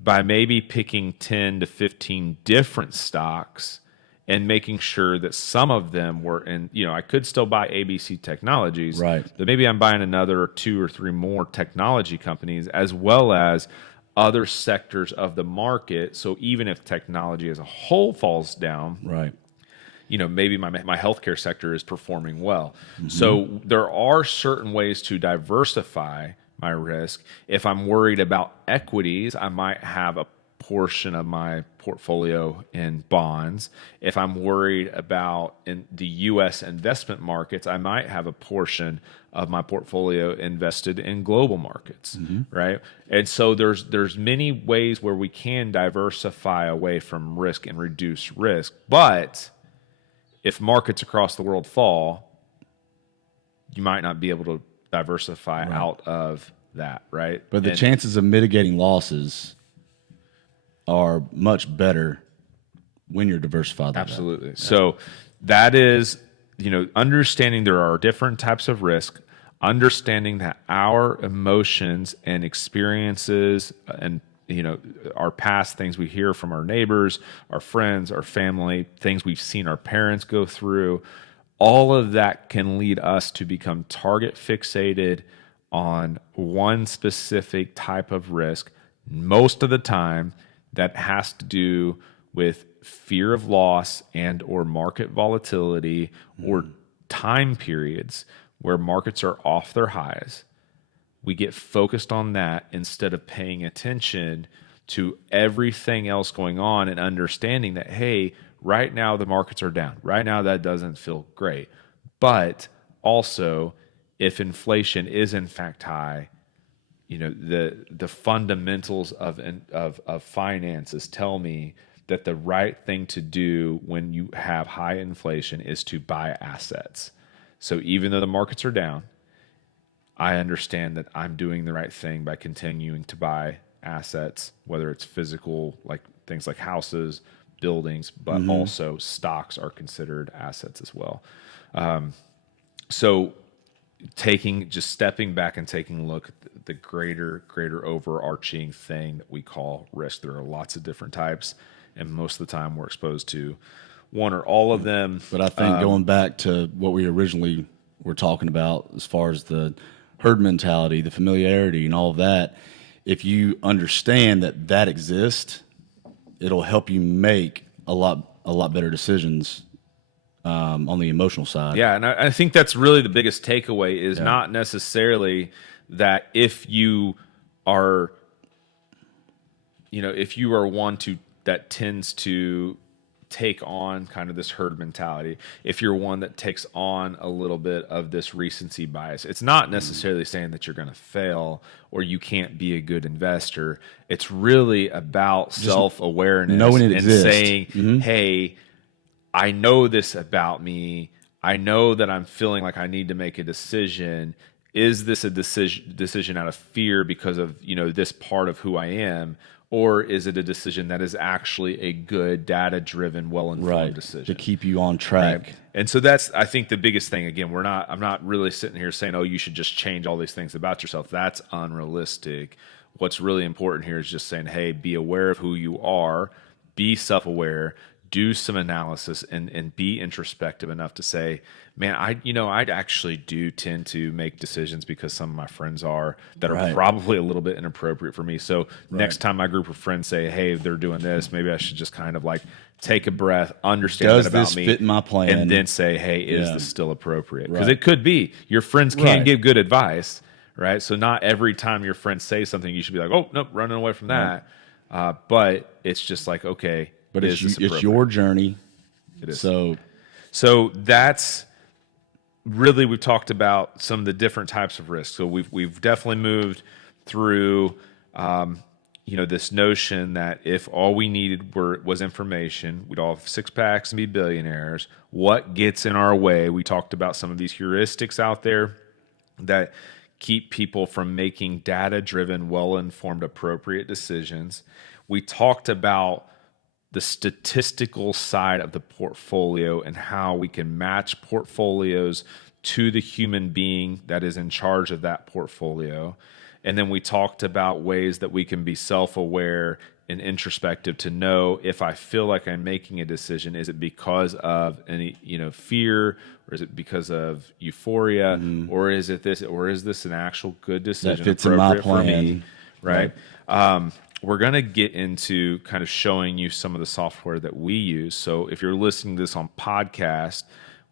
by maybe picking 10 to 15 different stocks and making sure that some of them were in, I could still buy ABC Technologies, right? But maybe I'm buying another 2 or 3 more technology companies as well as other sectors of the market. So even if technology as a whole falls down, right? Maybe my healthcare sector is performing well. So there are certain ways to diversify my risk. If I'm worried about equities, I might have a portion of my portfolio in bonds. If I'm worried about in the U.S. investment markets, I might have a portion of my portfolio invested in global markets, right? And so there's many ways where we can diversify away from risk and reduce risk. But if markets across the world fall, you might not be able to diversify out of that, right? But the chances of mitigating losses are much better when you're diversified. Absolutely. So that is, understanding there are different types of risk, understanding that our emotions and experiences and our past things we hear from our neighbors, our friends, our family, things we've seen our parents go through, all of that can lead us to become target fixated on one specific type of risk. Most of the time, that has to do with fear of loss and or market volatility or time periods where markets are off their highs. We get focused on that instead of paying attention to everything else going on and understanding that, hey, right now the markets are down. Right now that doesn't feel great. But also, if inflation is in fact high, the fundamentals of finances tell me that the right thing to do when you have high inflation is to buy assets. So even though the markets are down, I understand that I'm doing the right thing by continuing to buy assets, whether it's physical, like things like houses, buildings, but also stocks are considered assets as well. So stepping back and taking a look at the greater overarching thing that we call risk. There are lots of different types, and most of the time we're exposed to one or all of them. But I think going back to what we originally were talking about as far as the herd mentality, the familiarity and all of that, if you understand that exists, it'll help you make a lot better decisions on the emotional side. Yeah, and I think that's really the biggest takeaway is not necessarily that if you are, if you are one that tends to take on kind of this herd mentality, if you're one that takes on a little bit of this recency bias, it's not necessarily saying that you're going to fail or you can't be a good investor. It's really about self-awareness, knowing it and exists. Saying, hey, I know this about me. I know that I'm feeling like I need to make a decision. Is this a decision out of fear because of, this part of who I am? Or is it a decision that is actually a good, data-driven, well-informed decision to keep you on track? Right. And so that's, I think, the biggest thing. Again, I'm not really sitting here saying, oh, you should just change all these things about yourself. That's unrealistic. What's really important here is just saying, hey, be aware of who you are, be self-aware, do some analysis and be introspective enough to say, man, I actually do tend to make decisions because some of my friends are that are probably a little bit inappropriate for me. So next time my group of friends say, hey, they're doing this, maybe I should just kind of like take a breath, understand Does that about this me, fit my plan? and then say, hey, is this still appropriate? Because Right. it could be your friends can give good advice, right? So not every time your friends say something, you should be like, oh, nope, running away from that. But it's just like, okay, But is this it's your journey. It is. So that's really, we've talked about some of the different types of risks. So we've definitely moved through, this notion that if all we needed was information, we'd all have six packs and be billionaires. What gets in our way? We talked about some of these heuristics out there that keep people from making data-driven, well-informed, appropriate decisions. We talked about the statistical side of the portfolio and how we can match portfolios to the human being that is in charge of that portfolio. And then we talked about ways that we can be self-aware and introspective to know if I feel like I'm making a decision, is it because of any, fear, or is it because of euphoria, or is this an actual good decision that fits in my plan for me, right? We're going to get into kind of showing you some of the software that we use. So if you're listening to this on podcast,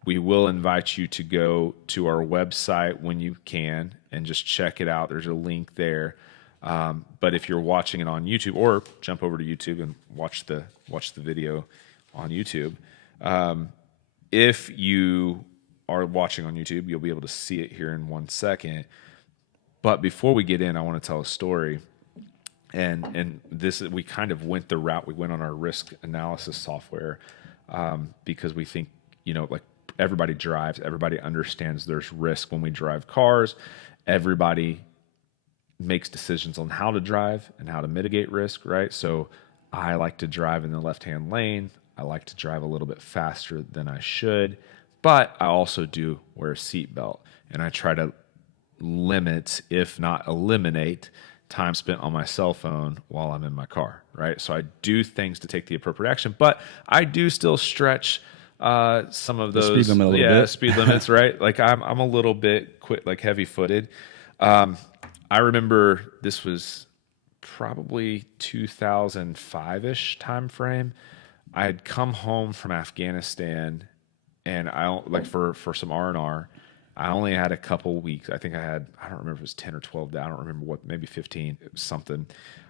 we will invite you to go to our website when you can and just check it out. There's a link there. But if you're watching it on YouTube, or jump over to YouTube and watch the video on YouTube. If you are watching on YouTube, you'll be able to see it here in 1 second. But before we get in, I want to tell a story. And this, we kind of went the route we went on our risk analysis software, because we think, like everybody drives, everybody understands there's risk when we drive cars. Everybody makes decisions on how to drive and how to mitigate risk, right? So I like to drive in the left-hand lane. I like to drive a little bit faster than I should, but I also do wear a seatbelt, and I try to limit, if not eliminate, time spent on my cell phone while I'm in my car, right? So I do things to take the appropriate action, but I do still stretch some of those speed limit a little bit. speed limits, right? Like I'm a little bit like heavy-footed. I remember this was probably 2005-ish time frame. I had come home from Afghanistan, and I like for some R&R. I only had a couple weeks. I think I don't remember if it was 10 or 12 days. I don't remember what, maybe 15. It was something.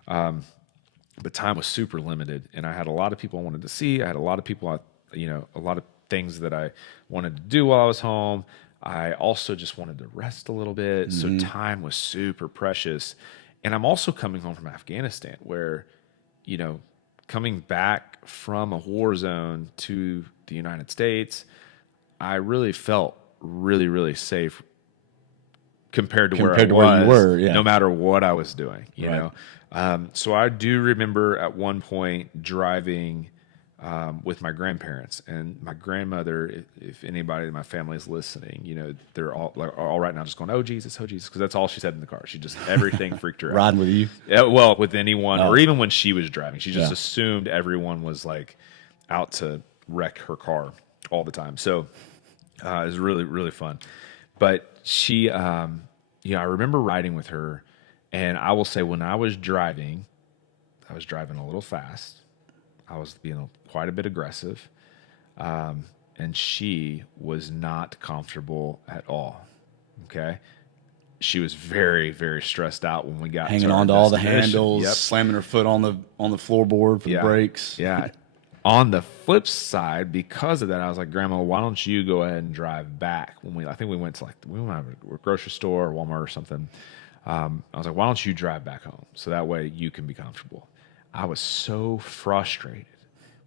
But time was super limited, and I had a lot of people I wanted to see. I had a lot of people, a lot of things that I wanted to do while I was home. I also just wanted to rest a little bit. So time was super precious. And I'm also coming home from Afghanistan where, coming back from a war zone to the United States, I really felt really, really safe compared to where I was, where you were, no matter what I was doing, you know? So I do remember at one point driving with my grandparents, and my grandmother, if anybody in my family is listening, they're all right now just going, oh Jesus, because that's all she said in the car. She just, everything freaked her out. Riding with you? Yeah, well, with anyone, or even when she was driving, she just assumed everyone was like out to wreck her car all the time. So it was really, really fun. But she, I remember riding with her, and I will say when I was driving a little fast. I was being quite a bit aggressive, and she was not comfortable at all. Okay, she was very, very stressed out when we got hanging on to all the handles, slamming her foot on the floorboard for the brakes. Yeah. On the flip side, because of that, I was like, Grandma, why don't you go ahead and drive back? I think we went to we went to a grocery store or Walmart or something. I was like, why don't you drive back home so that way you can be comfortable? I was so frustrated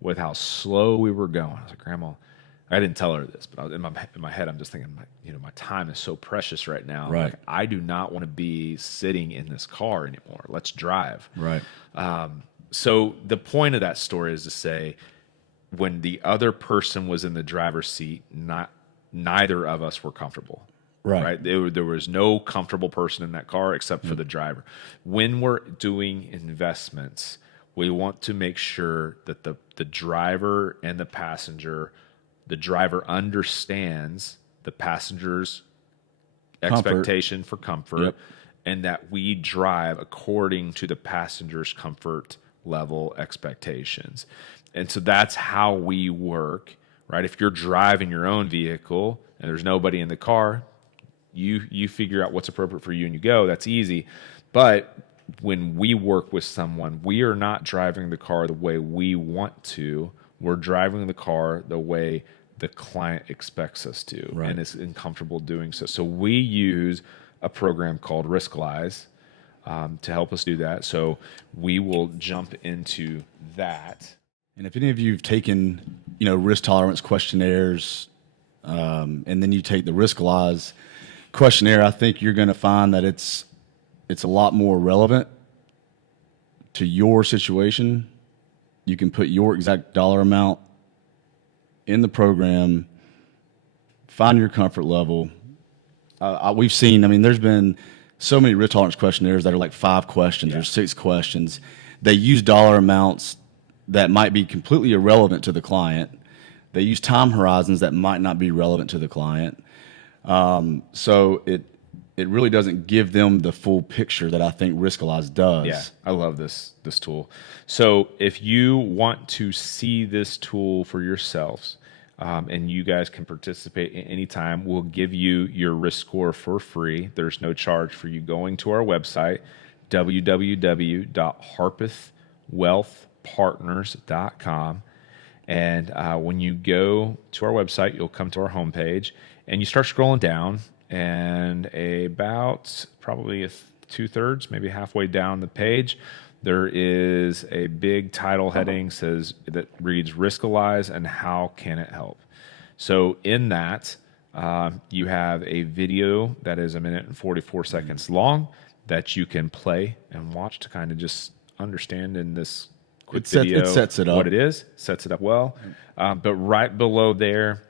with how slow we were going. I was like, Grandma, I didn't tell her this, but I was in my head, I'm just thinking, my time is so precious right now. Right. Like, I do not want to be sitting in this car anymore. Let's drive. Right. So the point of that story is to say, when the other person was in the driver's seat, neither of us were comfortable. Right. There was no comfortable person in that car except for the driver. When we're doing investments, We want to make sure that the driver and the driver understands the passenger's expectation for comfort, Yep. and that we drive according to the passenger's comfort level expectations. And so that's how we work, right? If you're driving your own vehicle and there's nobody in the car, you figure out what's appropriate for you and you go. That's easy. But when we work with someone, we are not driving the car the way we want to. We're driving the car the way the client expects us to, Right. and is uncomfortable doing so. So we use a program called Riskalyze to help us do that. So we will jump into that. And if any of you have taken, risk tolerance questionnaires, and then you take the Riskalyze questionnaire, I think you're going to find that it's a lot more relevant to your situation. You can put your exact dollar amount in the program, find your comfort level. We've seen, there's been so many risk tolerance questionnaires that are like 5 questions or 6 questions. They use dollar amounts that might be completely irrelevant to the client. They use time horizons that might not be relevant to the client. So it really doesn't give them the full picture that I think Riskalyze does. Yeah, I love this tool. So if you want to see this tool for yourselves, and you guys can participate at any time, we'll give you your risk score for free. There's no charge for you going to our website, www.harpethwealthpartners.com. And when you go to our website, you'll come to our homepage and you start scrolling down, and about probably 2/3, maybe halfway down the page, there is a big title heading that reads Riskalyze and how can it help? So in that, you have a video that is 1 minute and 44 seconds long that you can play and watch to kind of just understand in this quick video it sets it up. what it is, sets it up well. But right below there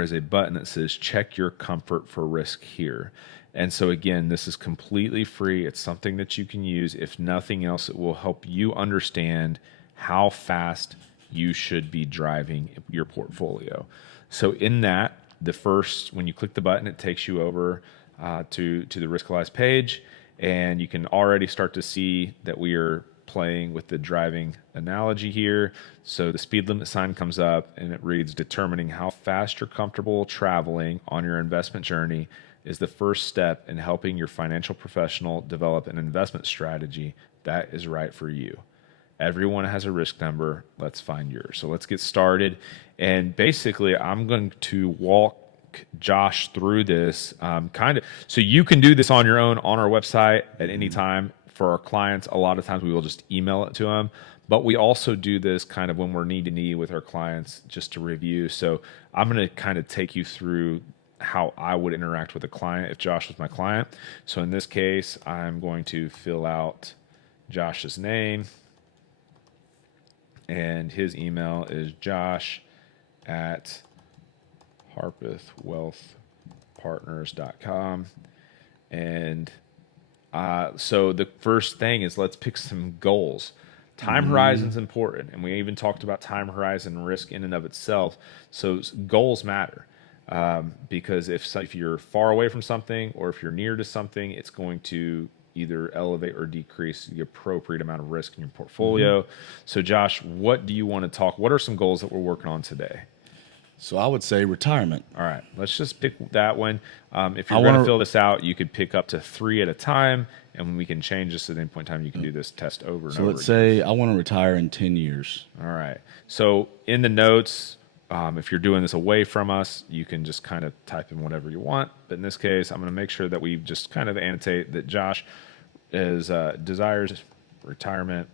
is a button that says check your comfort for risk here. And so again, this is completely free. It's something that you can use. If nothing else, it will help you understand how fast you should be driving your portfolio. So in that, when you click the button, it takes you over to the Riskalyze page, and you can already start to see that we are playing with the driving analogy here. So the speed limit sign comes up and it reads, determining how fast you're comfortable traveling on your investment journey is the first step in helping your financial professional develop an investment strategy that is right for you. Everyone has a risk number. Let's find yours. So let's get started. And basically, I'm going to walk Josh through this so you can do this on your own on our website at any time. For our clients, a lot of times we will just email it to them, but we also do this kind of when we're knee to knee with our clients just to review. So I'm going to kind of take you through how I would interact with a client if Josh was my client. So in this case, I'm going to fill out Josh's name, and his email is josh@harpethwealthpartners.com. And so the first thing is, let's pick some goals. Time horizon's important, and we even talked about time horizon risk in and of itself. So goals matter, because if you're far away from something or if you're near to something, it's going to either elevate or decrease the appropriate amount of risk in your portfolio. So Josh, what do you want to talk? What are some goals that we're working on today? So I would say retirement. All right, let's just pick that one. If you're going to fill this out, you could pick up to 3 at a time, and we can change this at any point in time. You can do this test over and over. So let's say I want to retire in 10 years. All right. So in the notes, if you're doing this away from us, you can just kind of type in whatever you want. But in this case, I'm going to make sure that we just kind of annotate that Josh desires retirement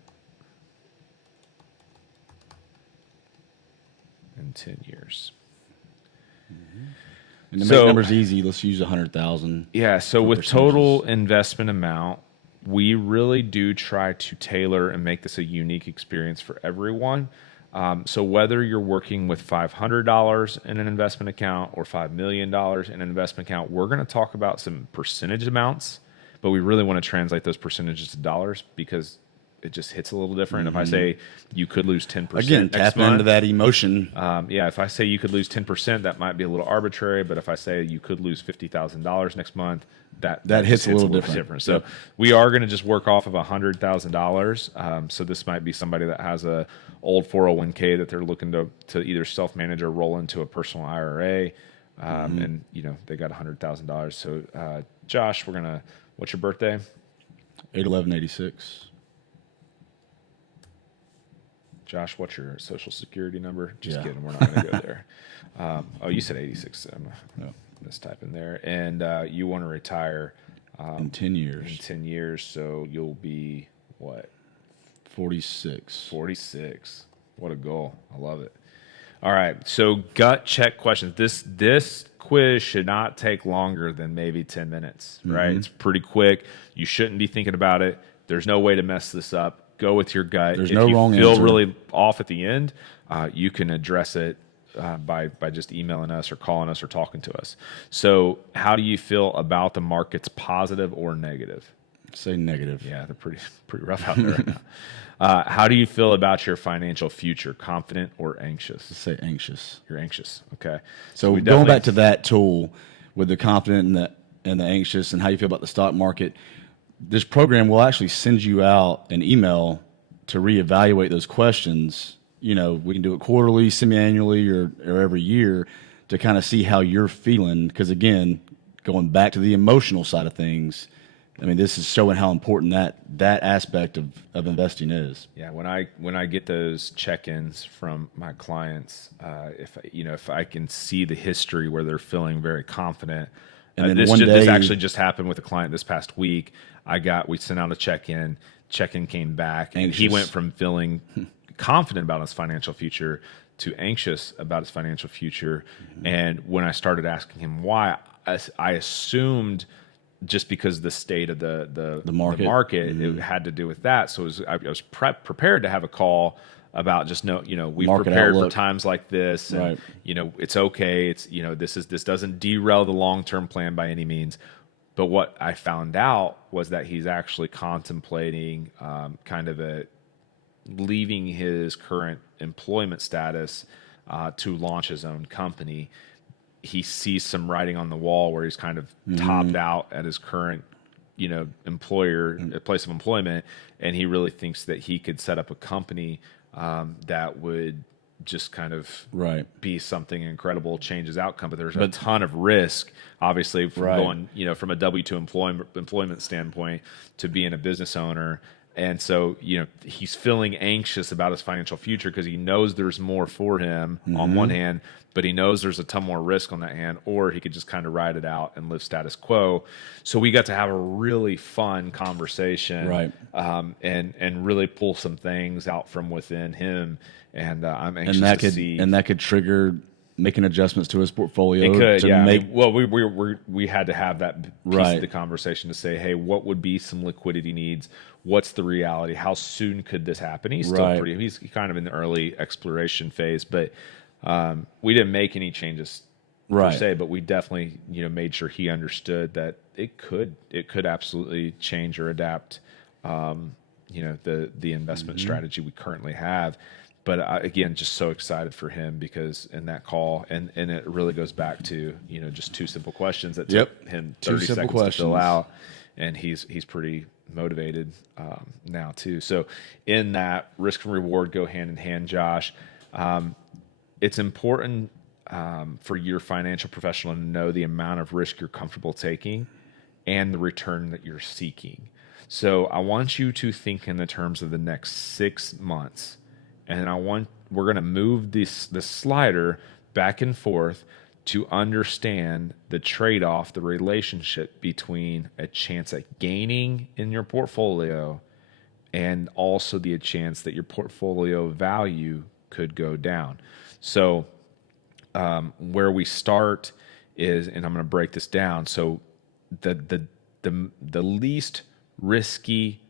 in 10 years. And to make numbers easy, let's use 100,000. Yeah. So with total investment amount, we really do try to tailor and make this a unique experience for everyone. So whether you're working with $500 in an investment account or $5 million in an investment account, we're going to talk about some percentage amounts, but we really want to translate those percentages to dollars, because it just hits a little different. If I say you could lose 10% Again, next tapping month, into that emotion. yeah, if I say you could lose 10%, that might be a little arbitrary. But if I say you could lose $50,000 next month, that hits just a little different. So we are going to just work off of $100,000. So this might be somebody that has a old 401k that they're looking to either self-manage or roll into a personal IRA. And they got $100,000. So Josh, what's your birthday? 8/11/86. Josh, what's your social security number? Just kidding. We're not going to go there. You said 86. I'm mistyping in there. And you want to retire in 10 years. In 10 years. So you'll be what? 46. 46. What a goal. I love it. All right. So gut check questions. This quiz should not take longer than maybe 10 minutes, right? It's pretty quick. You shouldn't be thinking about it. There's no way to mess this up. Go with your gut. There's if no you wrong feel answer. really off at the end, you can address it by just emailing us or calling us or talking to us. So how do you feel about the markets, positive or negative? Say negative. Yeah, they're pretty rough out there right now. How do you feel about your financial future? Confident or anxious? Say anxious. You're anxious. Okay. So we going definitely- back to that tool with the confident and the anxious and how you feel about the stock market, this program will actually send you out an email to reevaluate those questions. We can do it quarterly, semi-annually, or every year to kind of see how you're feeling. Because again, going back to the emotional side of things, I mean, this is showing how important that aspect of investing is. Yeah, when I get those check-ins from my clients, if I can see the history where they're feeling very confident, And then this one day, this actually just happened with a client this past week. We sent out a check-in came back, and he Anxious. went from feeling confident about his financial future to anxious about his financial future. And when I started asking him why, I assumed just because the state of the market, it had to do with that. So I was prepared to have a call about just we've Market prepared outlook. for times like this, and Right. it's okay. It's this doesn't derail the long-term plan by any means. But what I found out was that he's actually contemplating leaving his current employment status to launch his own company. He sees some writing on the wall where he's kind of topped out at his current, employer, place of employment, and he really thinks that he could set up a company that would just kind of be something incredible, change his outcome. But there's a ton of risk, obviously, from going, from a W-2 employment standpoint to being a business owner. And so, he's feeling anxious about his financial future because he knows there's more for him on one hand, but he knows there's a ton more risk on that hand, or he could just kind of ride it out and live status quo. So we got to have a really fun conversation, and really pull some things out from within him. And I'm anxious to see. And that could trigger making adjustments to his portfolio. It could, yeah. Make, we had to have that piece of the conversation to say, hey, what would be some liquidity needs? What's the reality? How soon could this happen? He's still he's kind of in the early exploration phase, but we didn't make any changes per se, but we definitely made sure he understood that it could absolutely change or adapt the investment strategy we currently have. But again, just so excited for him because in that call, and it really goes back to just two simple questions that took him 30 seconds to fill out, and he's pretty motivated now too. So in that, risk and reward go hand in hand, Josh. It's important for your financial professional to know the amount of risk you're comfortable taking and the return that you're seeking. So I want you to think in the terms of the next 6 months. And we're going to move this slider back and forth to understand the trade-off, the relationship between a chance at gaining in your portfolio and also the chance that your portfolio value could go down. So where we start is, and I'm going to break this down. So the least risky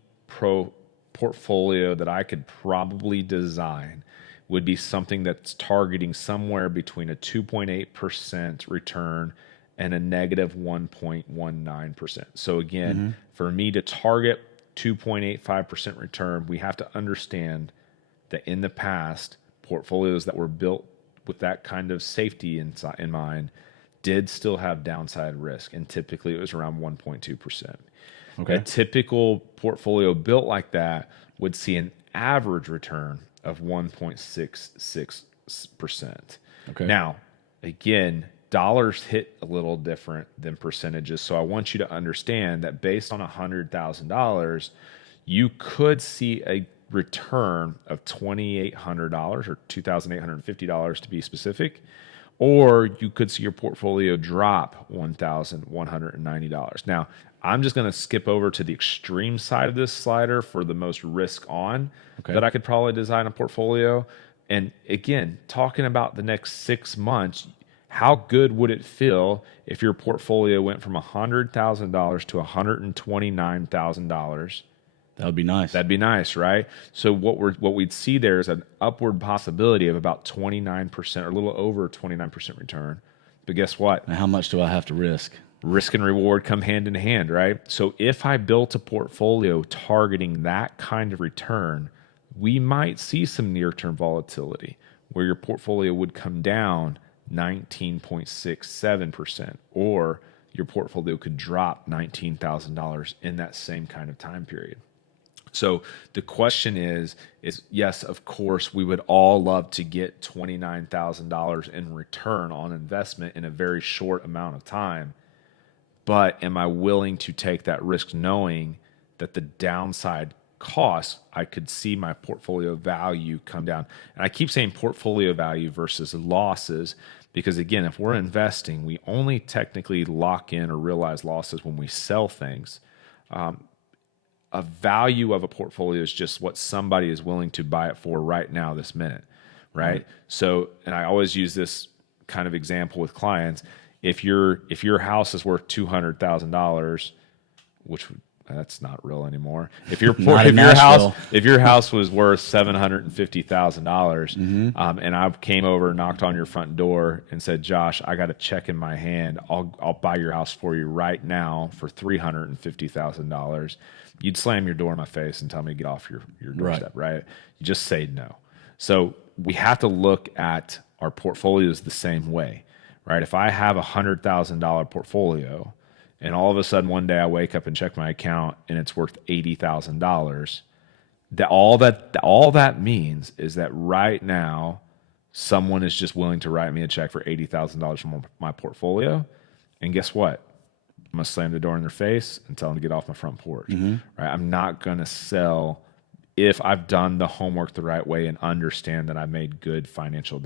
portfolio that I could probably design would be something that's targeting somewhere between a 2.8% return and a negative 1.19%. So again, for me to target 2.85% return, we have to understand that in the past, portfolios that were built with that kind of safety in mind did still have downside risk, and typically it was around 1.2%. Okay. A typical portfolio built like that would see an average return of 1.66%. Okay. Now, again, dollars hit a little different than percentages, so I want you to understand that based on $100,000, you could see a return of $2,800 or $2,850 to be specific, or you could see your portfolio drop $1,190. Now, I'm just going to skip over to the extreme side of this slider for the most risk on that I could probably design a portfolio. And again, talking about the next 6 months, how good would it feel if your portfolio went from $100,000 to $129,000? That would be nice. That'd be nice, right? So what we'd see there is an upward possibility of about 29% or a little over 29% return. But guess what? Now, how much do I have to risk? Risk and reward come hand in hand, right? So if I built a portfolio targeting that kind of return, we might see some near-term volatility where your portfolio would come down 19.67%, or your portfolio could drop $19,000 in that same kind of time period. So the question is yes, of course, we would all love to get $29,000 in return on investment in a very short amount of time. But am I willing to take that risk knowing that the downside cost, I could see my portfolio value come down? And I keep saying portfolio value versus losses because, again, if we're investing, we only technically lock in or realize losses when we sell things. A value of a portfolio is just what somebody is willing to buy it for right now, this minute, right? So, and I always use this kind of example with clients. If your house is worth $200,000, which that's not real anymore. If your house was worth $750,000, and I came over, knocked on your front door, and said, "Josh, I got a check in my hand. I'll buy your house for you right now for $350,000." You'd slam your door in my face and tell me to get off your doorstep, right? You just say no. So we have to look at our portfolios the same way, right? If I have a $100,000 portfolio and all of a sudden one day I wake up and check my account and it's worth $80,000, all that means is that right now someone is just willing to write me a check for $80,000 from my portfolio. And guess what? I'm going to slam the door in their face and tell them to get off my front porch. Right? I'm not going to sell if I've done the homework the right way and understand that I made good financial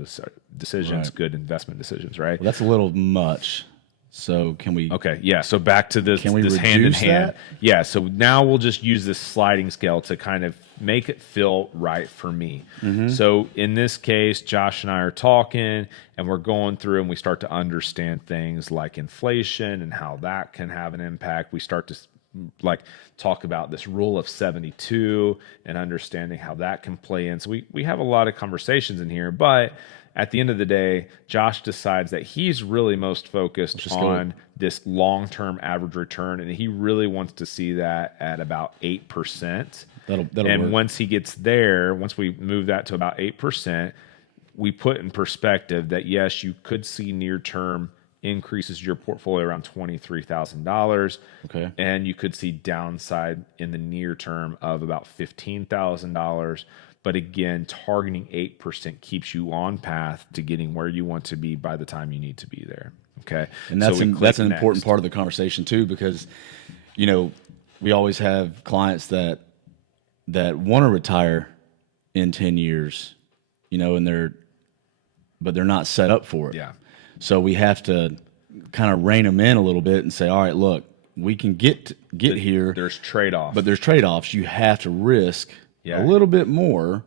decisions, good investment decisions, right? Well, that's a little much. So can we? Okay, yeah. So back to this, Can we this hand in reduce hand. that? Yeah. So now we'll just use this sliding scale to kind of make it feel right for me. So in this case, Josh and I are talking, and we're going through, and we start to understand things like inflation and how that can have an impact. We start to talk about this rule of 72 and understanding how that can play in. So we have a lot of conversations in here, but at the end of the day, Josh decides that he's really most focused on this long-term average return, and he really wants to see that at about 8%. That'll and work. once he gets there, once we move that to about 8%, we put in perspective that yes, you could see near-term increases your portfolio around $23,000. Okay. And you could see downside in the near term of about $15,000. But again, targeting 8% keeps you on path to getting where you want to be by the time you need to be there. Okay. And that's So an important part of the conversation too, because, we always have clients that want to retire in 10 years, but they're not set up for it. Yeah. So we have to kind of rein them in a little bit and say, all right, look, we can get here. There's trade-offs. But there's trade-offs. You have to risk Yeah. a little bit more,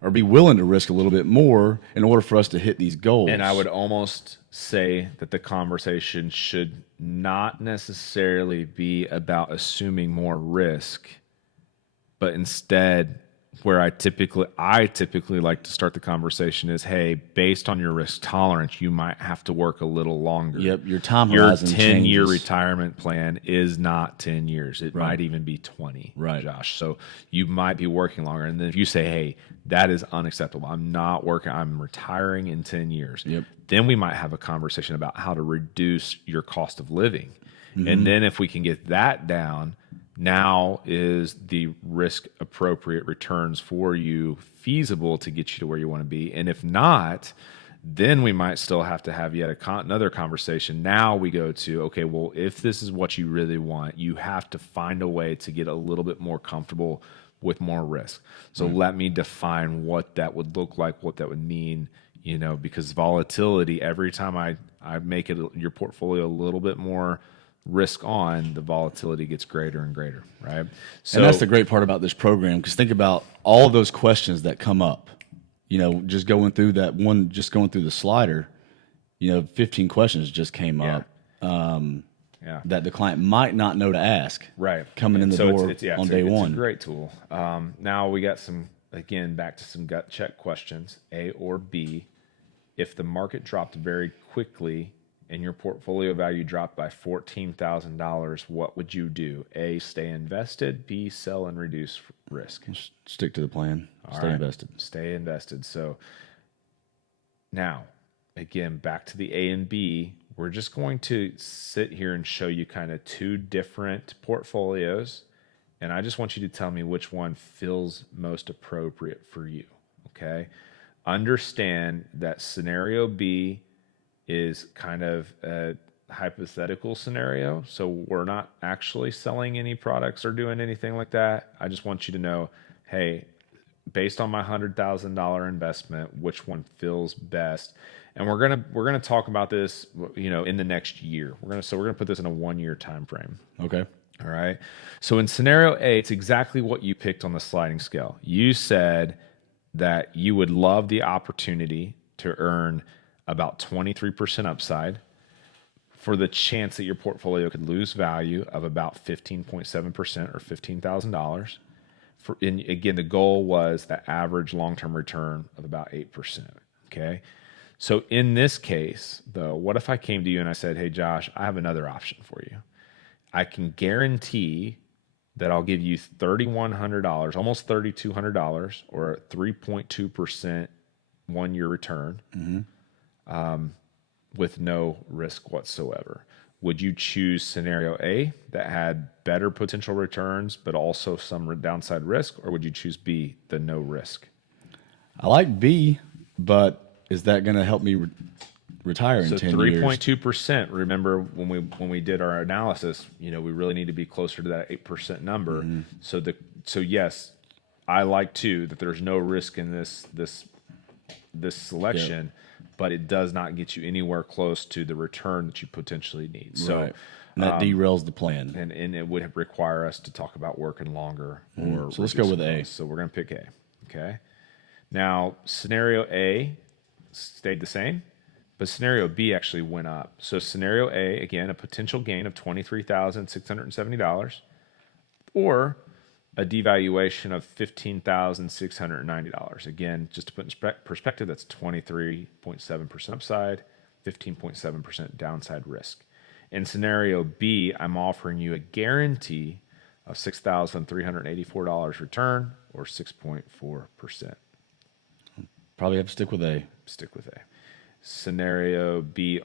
or be willing to risk a little bit more in order for us to hit these goals. And I would almost say that the conversation should not necessarily be about assuming more risk, but instead where I typically like to start the conversation is, hey, based on your risk tolerance, you might have to work a little longer. Yep, your time Your horizon 10-year changes. retirement plan is not 10 years. It might even be 20, Right. Josh. So you might be working longer. And then if you say, hey, that is unacceptable, I'm not working, I'm retiring in 10 years, Yep. then we might have a conversation about how to reduce your cost of living. And then if we can get that down, now is the risk appropriate returns for you feasible to get you to where you want to be? And if not, then we might still have to have yet another conversation. Now we go to, okay, well, if this is what you really want, you have to find a way to get a little bit more comfortable with more risk. So let me define what that would look like, what that would mean, because volatility, every time I make your portfolio a little bit more risk on, the volatility gets greater and greater, right? So And that's the great part about this program, because think about all of those questions that come up. Just going through the slider, 15 questions just came up that the client might not know to ask. Right. Coming in the door on day one. It's a great tool. Now we got back to some gut check questions, A or B. If the market dropped very quickly and your portfolio value dropped by $14,000, what would you do? A, stay invested. B, sell and reduce risk. Stick to the plan. Stay invested. Stay invested. So now, again, back to the A and B, we're just going to sit here and show you kind of two different portfolios. And I just want you to tell me which one feels most appropriate for you. Okay. Understand that scenario B is kind of a hypothetical scenario. So we're not actually selling any products or doing anything like that. I just want you to know, hey, based on my $100,000 investment, which one feels best? And we're gonna talk about this, in the next year. We're gonna put this in a 1-year time frame. Okay. All right. So in scenario A, it's exactly what you picked on the sliding scale. You said that you would love the opportunity to earn about 23% upside for the chance that your portfolio could lose value of about 15.7% or $15,000. And again, the goal was the average long-term return of about 8%. Okay. So in this case, though, what if I came to you and I said, hey, Josh, I have another option for you. I can guarantee that I'll give you $3,100, almost $3,200, or a 3.2% 1-year return with no risk whatsoever. Would you choose scenario A that had better potential returns but also some downside risk, or would you choose B, the no risk? I like B, but is that going to help me retire in 10 years? 3.2%. Remember when we did our analysis, we really need to be closer to that 8% number. So yes, I like too that there's no risk in this selection, but it does not get you anywhere close to the return that you potentially need. So Right. And that derails the plan. and it would require us to talk about working longer. Or So let's go with A. So we're going to pick A. Okay. Now, scenario A stayed the same, but scenario B actually went up. So scenario A, again, a potential gain of $23,670, or a devaluation of $15,690. Again, just to put in perspective, that's 23.7% upside, 15.7% downside risk. In scenario B, I'm offering you a guarantee of $6,384 return, or 6.4%. Probably have to stick with A. Stick with A. Scenario B,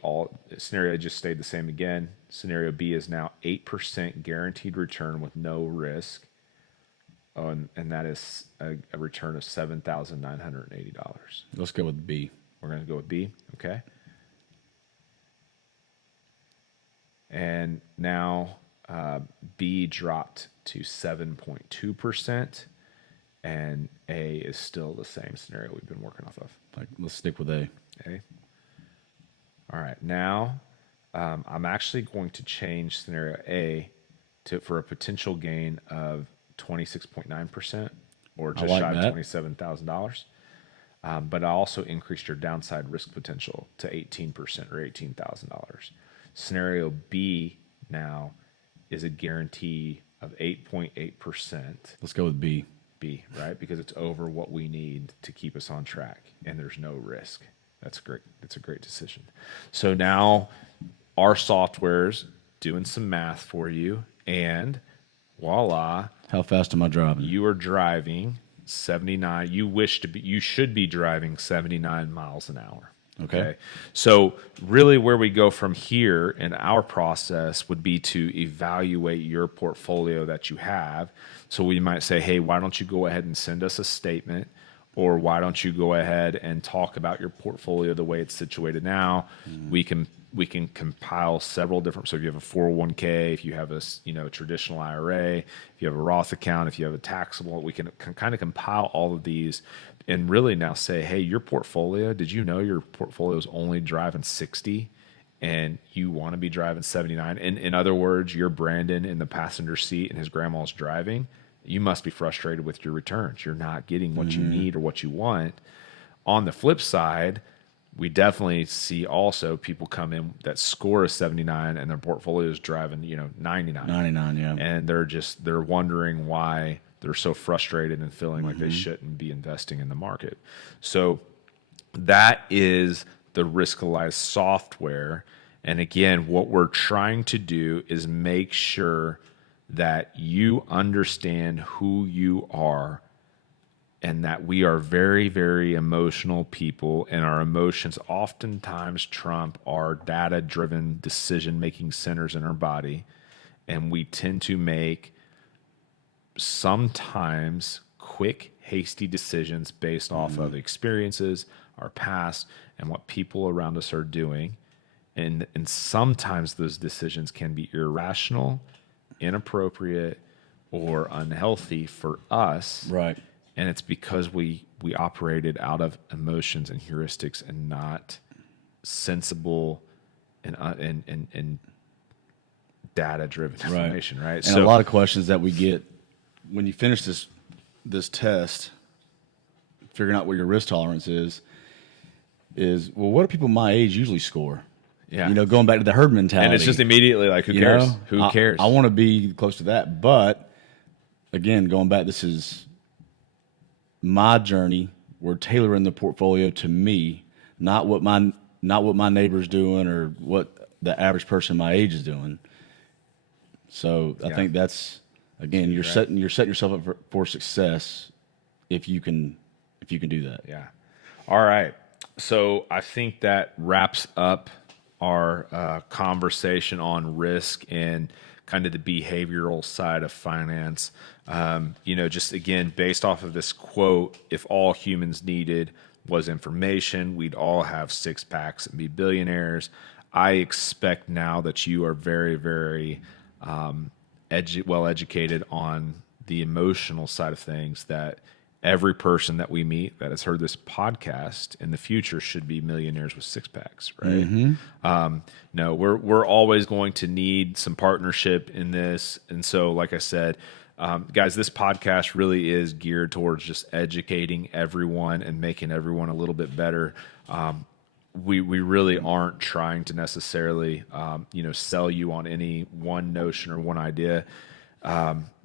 scenario just stayed the same again. Scenario B is now 8% guaranteed return with no risk. And that is a return of $7,980. Let's go with B. We're going to go with B. Okay. And now B dropped to 7.2%, and A is still the same scenario we've been working off of. Let's stick with A. Okay. All right. Now I'm actually going to change scenario A for a potential gain of 26.9%, or just shy of $27,000. But I also increased your downside risk potential to 18%, or $18,000. Scenario B now is a guarantee of 8.8%. Let's go with B. be, right? Because it's over what we need to keep us on track and there's no risk. That's great. That's a great decision. So now our software's doing some math for you, and voila, How fast am I driving? you are driving 79. You should be driving 79 miles an hour. Okay. So really where we go from here in our process would be to evaluate your portfolio that you have. So we might say, hey, why don't you go ahead and send us a statement? Or why don't you go ahead and talk about your portfolio the way it's situated now? We can compile several different. So if you have a 401k, if you have a traditional IRA, if you have a Roth account, if you have a taxable, we can kind of compile all of these and really now say, hey, your portfolio. Did you know your portfolio is only driving 60, and you want to be driving 79? In other words, you're Brandon in the passenger seat and his grandma's driving. You must be frustrated with your returns. You're not getting what you need or what you want. On the flip side, we definitely see also people come in that score a 79 and their portfolio is driving, 99. 99, yeah. And they're wondering why they're so frustrated and feeling like they shouldn't be investing in the market. So that is the Riskalyze software. And again, what we're trying to do is make sure that you understand who you are and that we are very, very emotional people, and our emotions oftentimes trump our data-driven decision-making centers in our body, and we tend to make sometimes quick, hasty decisions based off of experiences, our past, and what people around us are doing. And sometimes those decisions can be irrational, inappropriate, or unhealthy for us. Right. And it's because we operated out of emotions and heuristics and not sensible and data-driven information, right? And a lot of questions that we get when you finish this test, figuring out what your risk tolerance is well, what do people my age usually score? Yeah. Going back to the herd mentality. And it's just immediately like, who cares? Who cares? I want to be close to that. But again, going back, this is my journey. We're tailoring the portfolio to me, not what my neighbor's doing or what the average person my age is doing. So I think that's, again, you're setting yourself up for success if you can do that. Yeah. All right. So I think that wraps up our conversation on risk and kind of the behavioral side of finance. Just again, based off of this quote, if all humans needed was information, we'd all have six packs and be billionaires. I expect now that you are very, very well educated on the emotional side of things, that every person that we meet that has heard this podcast in the future should be millionaires with six packs, right? No, we're always going to need some partnership in this. And so, like I said, guys, this podcast really is geared towards just educating everyone and making everyone a little bit better. We really aren't trying to necessarily, sell you on any one notion or one idea.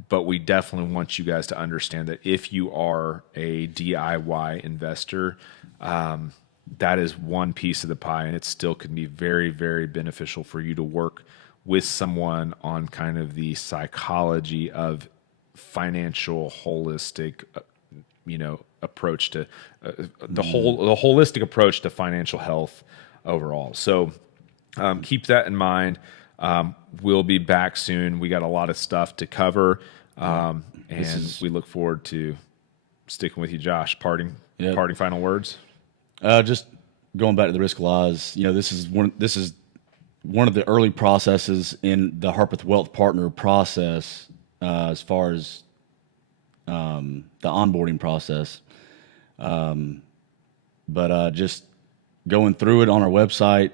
But we definitely want you guys to understand that if you are a DIY investor, that is one piece of the pie, and it still can be very, very beneficial for you to work with someone on kind of the psychology of financial holistic, approach to the holistic approach to financial health overall. So keep that in mind. We'll be back soon. We got a lot of stuff to cover. And we look forward to sticking with you, Josh. Parting final words. Just going back to the Riskalyze, this is one of the early processes in the Harpeth Wealth Partner process, as far as the onboarding process. But just going through it on our website,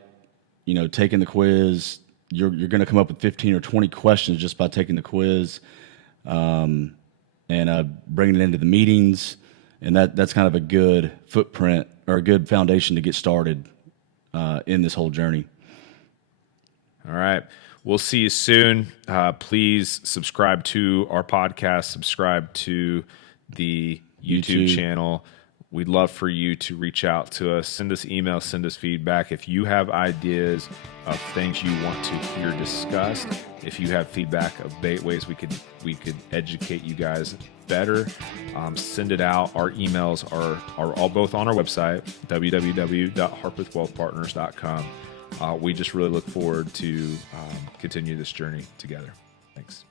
taking the quiz, you're going to come up with 15 or 20 questions just by taking the quiz. And bringing it into the meetings, and that's kind of a good footprint or a good foundation to get started in this whole journey. All right. We'll see you soon. Please subscribe to our podcast, subscribe to the YouTube YouTube. channel. We'd love for you to reach out to us, send us emails, send us feedback. If you have ideas of things you want to hear discussed, if you have feedback of ways we could educate you guys better, send it out. Our emails are all both on our website, www.harpethwealthpartners.com. We just really look forward to continue this journey together. Thanks.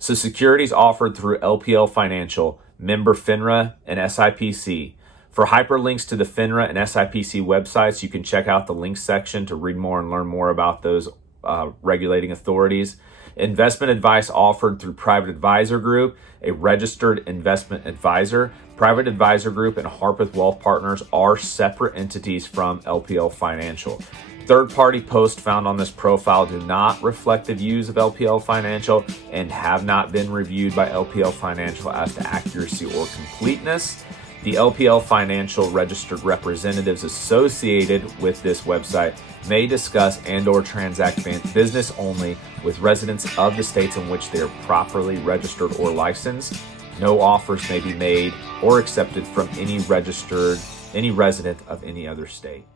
So securities offered through LPL Financial, member FINRA and SIPC. For hyperlinks to the FINRA and SIPC websites, you can check out the links section to read more and learn more about those regulating authorities. Investment advice offered through Private Advisor Group, a registered investment advisor. Private Advisor Group and Harpeth Wealth Partners are separate entities from LPL Financial. Third-party posts found on this profile do not reflect the views of LPL Financial and have not been reviewed by LPL Financial as to accuracy or completeness. The LPL Financial registered representatives associated with this website may discuss and/or transact business only with residents of the states in which they are properly registered or licensed. No offers may be made or accepted from any resident of any other state.